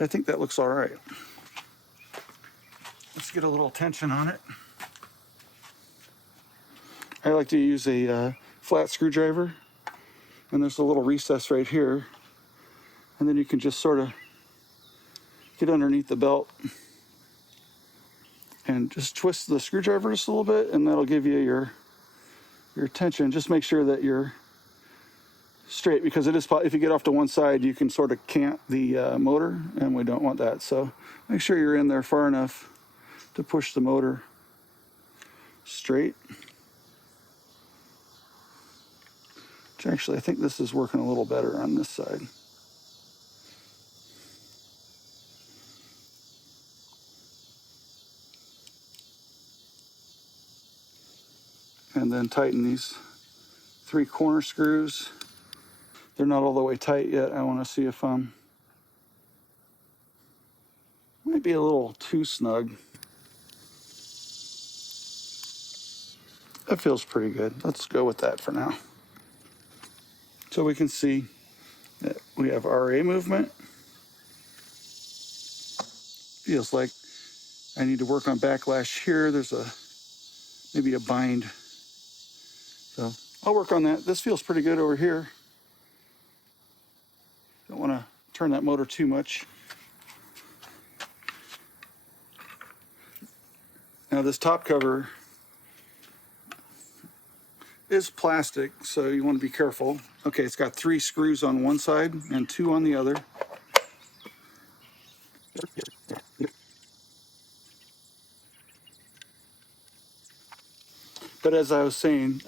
I think that looks all right. Let's get a little tension on it. I like to use a flat screwdriver, and there's a little recess right here, and then you can just sort of get underneath the belt and just twist the screwdriver just a little bit, and that'll give you your tension. Just make sure that you're straight, because it is, if you get off to one side, you can sort of cant the motor, and we don't want that. So make sure you're in there far enough to push the motor straight. Which actually, I think this is working a little better on this side. And then tighten these 3 corner screws. They're not all the way tight yet. I want to see if might be a little too snug. That feels pretty good. Let's go with that for now. So we can see that we have RA movement. Feels like I need to work on backlash here. There's maybe a bind. So I'll work on that. This feels pretty good over here. Don't want to turn that motor too much. Now this top cover is plastic, so you want to be careful. Okay, it's got 3 screws on one side and 2 on the other. But as I was saying,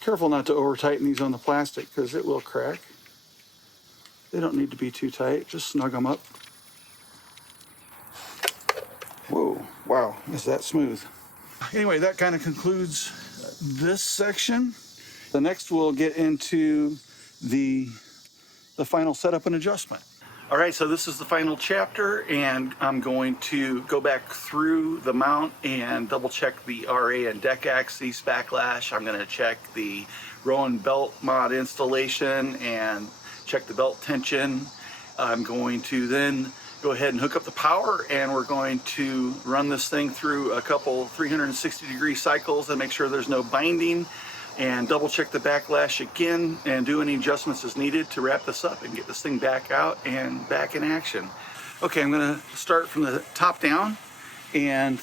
careful not to over tighten these on the plastic, because it will crack. They don't need to be too tight, just snug them up. Whoa, wow, is that smooth. Anyway, that kind of concludes this section. The next we'll get into the final setup and adjustment. All right, so this is the final chapter, and I'm going to go back through the mount and double check the RA and Dec axes, backlash. I'm going to check the Rowan Belt Mod installation and check the belt tension. I'm going to then go ahead and hook up the power, and we're going to run this thing through a couple 360-degree cycles and make sure there's no binding, and double check the backlash again and do any adjustments as needed to wrap this up and get this thing back out and back in action. Okay, I'm going to start from the top down and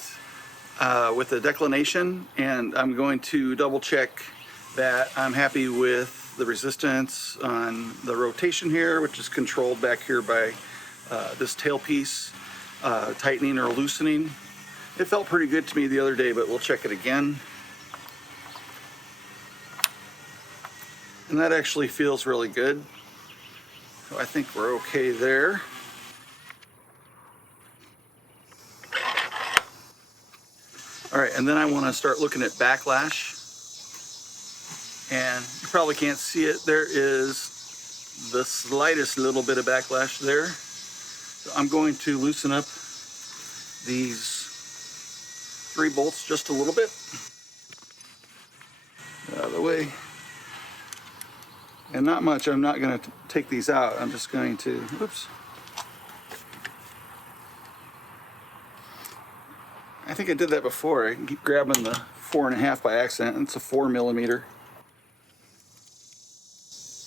with the declination, and I'm going to double check that I'm happy with the resistance on the rotation here, which is controlled back here by this tailpiece tightening or loosening. It felt pretty good to me the other day, but we'll check it again. And that actually feels really good. So I think we're okay there. All right, and then I want to start looking at backlash. And you probably can't see it. There is the slightest little bit of backlash there. So I'm going to loosen up these 3 bolts just a little bit. Out of the way. And not much. I'm not going to take these out. I'm just going to, oops. I think I did that before. I keep grabbing the 4.5 by accident, and it's a 4mm.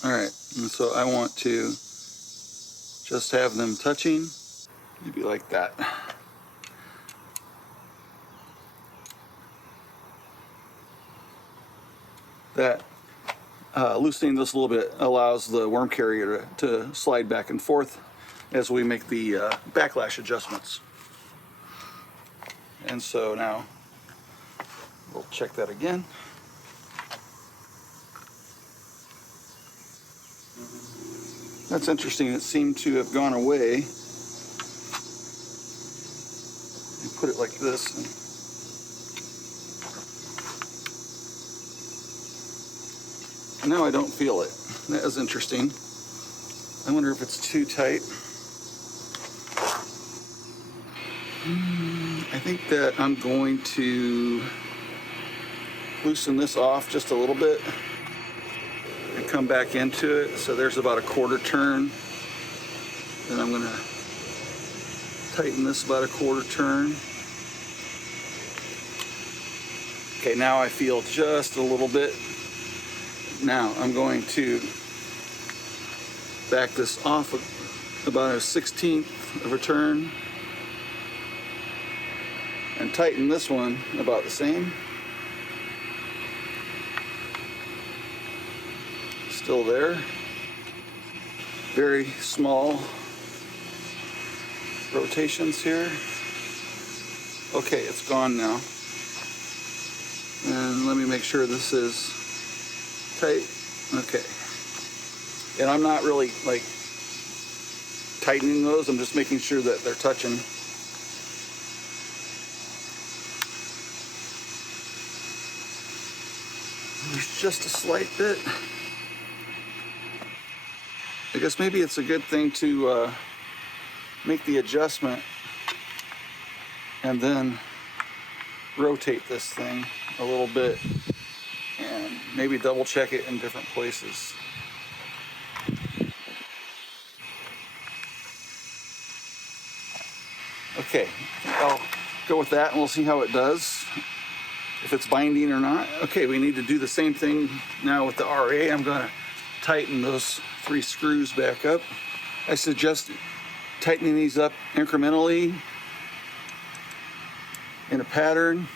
All right, and so I want to just have them touching, maybe like that. That loosening this a little bit allows the worm carrier to slide back and forth as we make the backlash adjustments. And so now we'll check that again. That's interesting. It seemed to have gone away. You put it like this. And now I don't feel it. That is interesting. I wonder if it's too tight. I think that I'm going to loosen this off just a little bit and come back into it. So there's about a 1/4 turn. Then I'm going to tighten this about a 1/4 turn. Okay, now I feel just a little bit. Now I'm going to back this off about a 1/16 of a turn. and tighten this one about the same. Still there. Very small rotations here. Okay, it's gone now. And let me make sure this is tight. Okay. And I'm not really like tightening those, I'm just making sure that they're touching. There's just a slight bit. I guess maybe it's a good thing to make the adjustment and then rotate this thing a little bit and maybe double check it in different places. Okay, I'll go with that and we'll see how it does, if it's binding or not. Okay, we need to do the same thing now with the RA. I'm going to tighten those 3 screws back up. I suggest tightening these up incrementally in a pattern.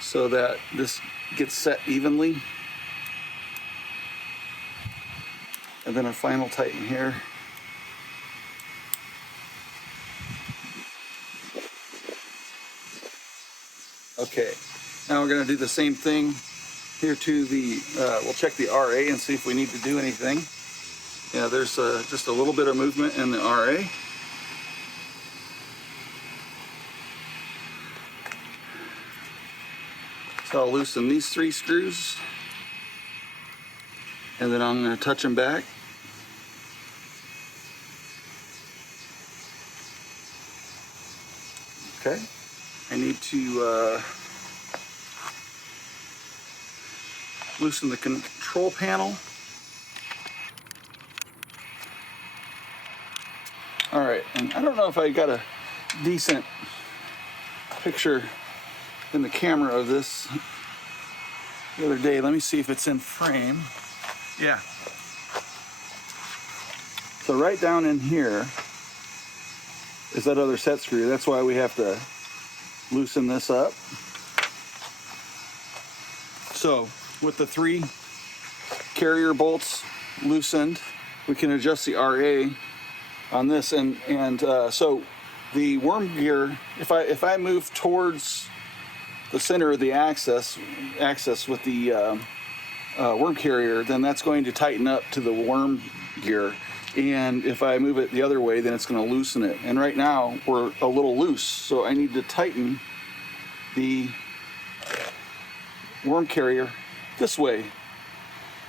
So that this gets set evenly. And then a final tighten here. Okay, now we're going to do the same thing here to the, we'll check the RA and see if we need to do anything. Yeah, there's just a little bit of movement in the RA. So I'll loosen these 3 screws. And then I'm going to touch them back. Okay. I need to loosen the control panel. All right, and I don't know if I got a decent picture in the camera of this the other day. Let me see if it's in frame. Yeah. So right down in here is that other set screw. That's why we have to loosen this up. So with the 3 carrier bolts loosened, we can adjust the RA on this, and so the worm gear, if I move towards the center of the axis with the worm carrier, then that's going to tighten up to the worm gear. And if I move it the other way, then it's going to loosen it. And right now we're a little loose, so I need to tighten the worm carrier this way.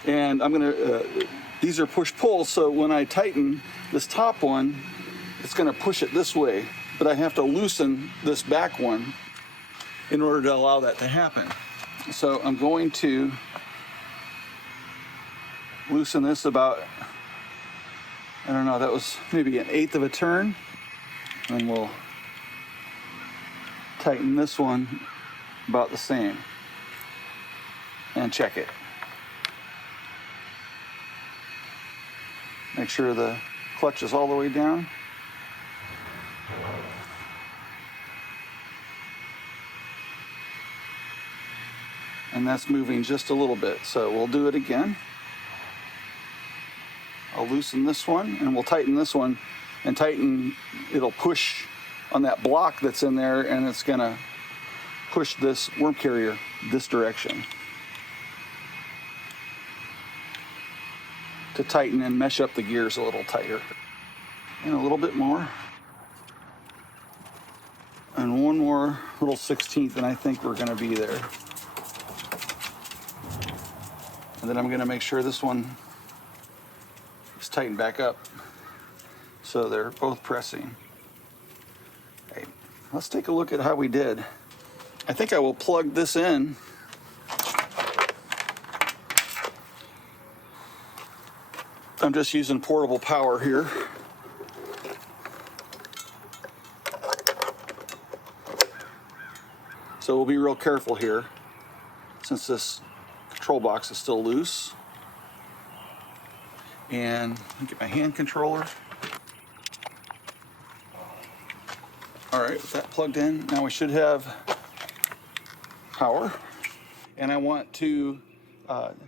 And I'm going to, these are push-pull, so when I tighten this top one, it's going to push it this way. But I have to loosen this back one in order to allow that to happen. So I'm going to loosen this about, I don't know, that was maybe 1/8 of a turn. And we'll tighten this one about the same and check it. Make sure the clutch is all the way down. And that's moving just a little bit, so we'll do it again. I'll loosen this one and we'll tighten this one, and tighten, it'll push on that block that's in there, and it's gonna push this worm carrier this direction to tighten and mesh up the gears a little tighter. And a little bit more. And one more little 1/16, and I think we're gonna be there. And then I'm gonna make sure this one is tightened back up so they're both pressing. Okay, let's take a look at how we did. I think I will plug this in. I'm just using portable power here. So we'll be real careful here since this control box is still loose. And get my hand controller. All right, with that plugged in, now we should have power. And I want to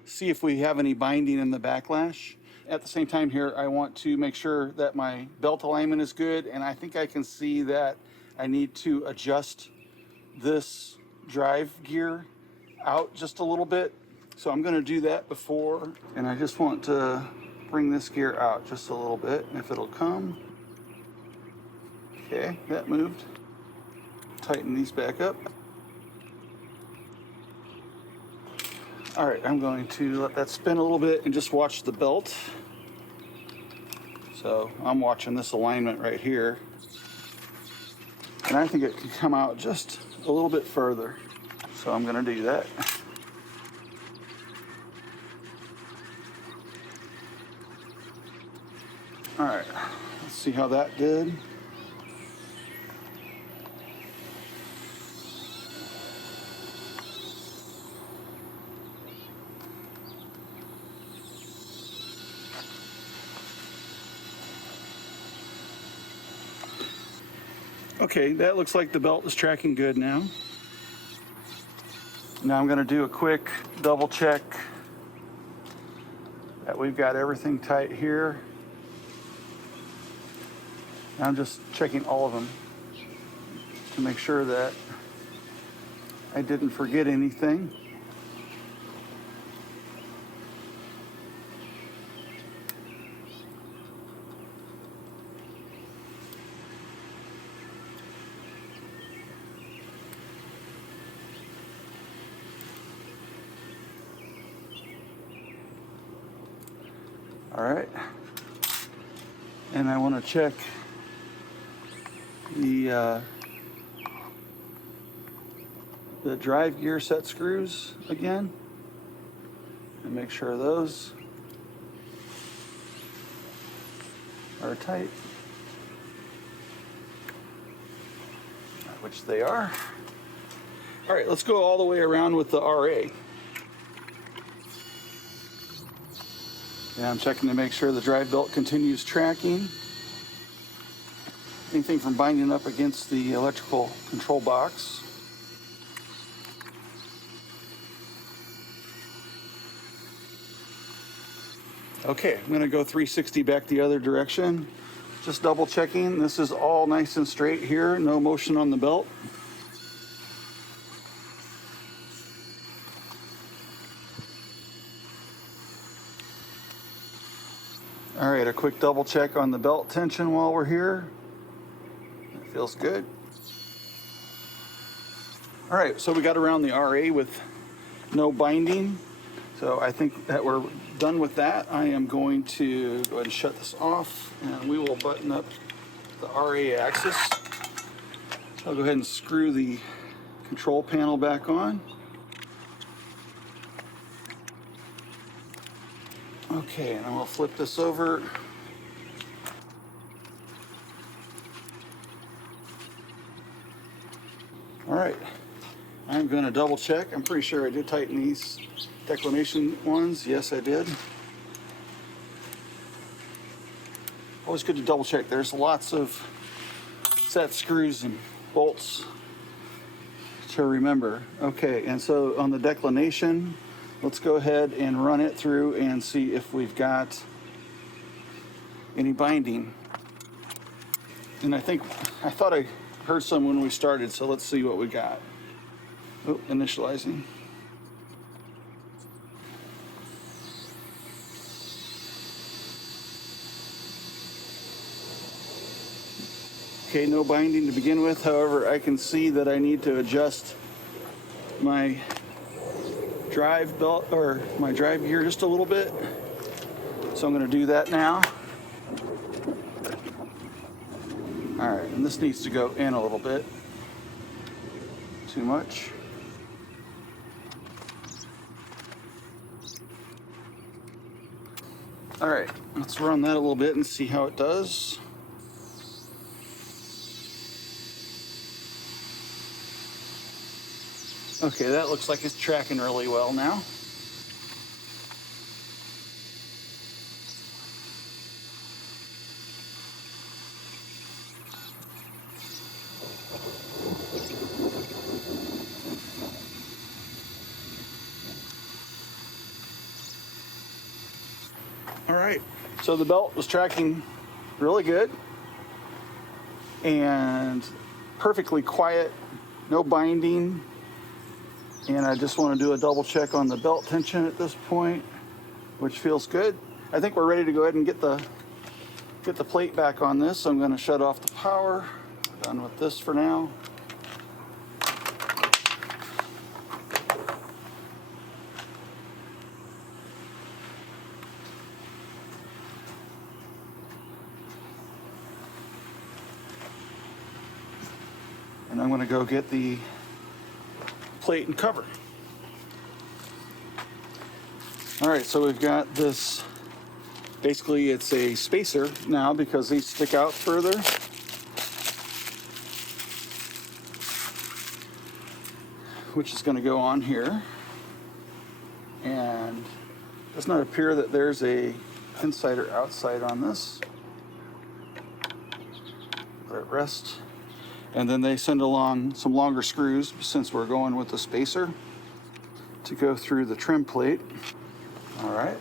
see if we have any binding in the backlash. At the same time here, I want to make sure that my belt alignment is good, and I think I can see that I need to adjust this drive gear out just a little bit. So I'm gonna do that before, and I just want to bring this gear out just a little bit, if it'll come. Okay, that moved. Tighten these back up. All right, I'm going to let that spin a little bit and just watch the belt. So I'm watching this alignment right here. And I think it can come out just a little bit further. So I'm gonna do that. All right, let's see how that did. Okay, that looks like the belt is tracking good now. Now I'm going to do a quick double check that we've got everything tight here. I'm just checking all of them to make sure that I didn't forget anything. All right, and I want to check the drive gear set screws again and make sure those are tight, which they are. All right, let's go all the way around with the RA. And I'm checking to make sure the drive belt continues tracking. Anything from binding up against the electrical control box. Okay, I'm gonna go 360 back the other direction. Just double checking, this is all nice and straight here, no motion on the belt. All right, a quick double check on the belt tension while we're here. It feels good. All right, so we got around the RA with no binding. So I think that we're done with that. I am going to go ahead and shut this off, and we will button up the RA axis. I'll go ahead and screw the control panel back on. Okay, and we'll flip this over. All right, I'm gonna double check. I'm pretty sure I did tighten these declination ones. Yes, I did. Always good to double check. There's lots of set screws and bolts to remember. Okay, and so on the declination, let's go ahead and run it through and see if we've got any binding. And I thought I heard some when we started, so let's see what we got. Oh, initializing. Okay, no binding to begin with. However, I can see that I need to adjust my drive belt or my drive gear just a little bit. So I'm going to do that now. All right, and this needs to go in a little bit. Too much. All right, let's run that a little bit and see how it does. Okay, that looks like it's tracking really well now. right, so the belt was tracking really good and perfectly quiet, no binding. And I just want to do a double check on the belt tension at this point, which feels good. I think we're ready to go ahead and get the plate back on this. So I'm going to shut off the power. Done with this for now. And I'm going to go get the plate and cover. All right, so we've got this, basically it's a spacer now because these stick out further. Which is going to go on here. And it does not appear that there's a inside or outside on this. Let it rest. And then they send along some longer screws, since we're going with the spacer, to go through the trim plate. All right.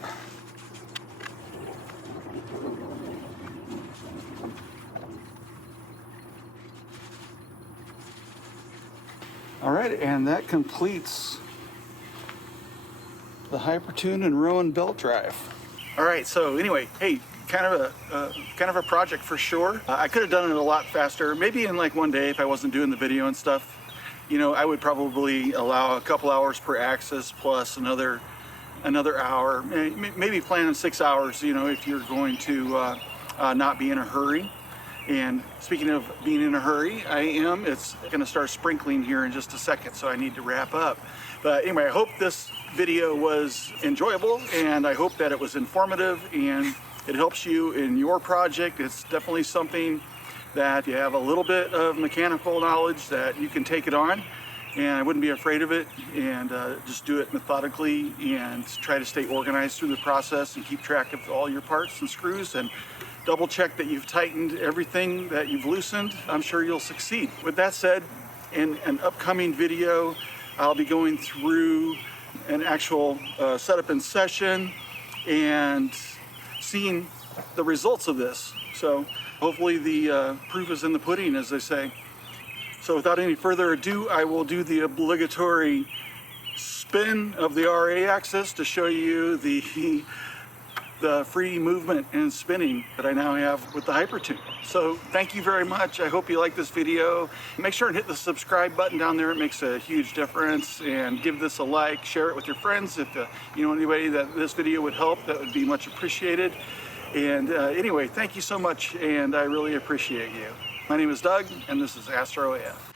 All right, and that completes the Hypertune and Rowan belt drive. All right, so anyway, hey, kind of a project for sure. I could have done it a lot faster, maybe in like one day if I wasn't doing the video and stuff. You know, I would probably allow a couple hours per axis plus another hour, maybe plan on 6 hours, you know, if you're going to not be in a hurry. And speaking of being in a hurry, it's going to start sprinkling here in just a second, so I need to wrap up. But anyway, I hope this video was enjoyable, and I hope that it was informative and it helps you in your project. It's definitely something that you have a little bit of mechanical knowledge that you can take it on, and I wouldn't be afraid of it, and just do it methodically and try to stay organized through the process and keep track of all your parts and screws and double check that you've tightened everything that you've loosened. I'm sure you'll succeed. With that said, in an upcoming video, I'll be going through an actual setup and session and seeing the results of this. So hopefully the proof is in the pudding, as they say. So without any further ado, I will do the obligatory spin of the RA axis to show you the free movement and spinning that I now have with the Hypertune. So thank you very much. I hope you like this video. Make sure and hit the subscribe button down there. It makes a huge difference. And give this a like, share it with your friends. If you know anybody that this video would help, that would be much appreciated. And anyway, thank you so much, and I really appreciate you. My name is Doug, and this is AstroAF.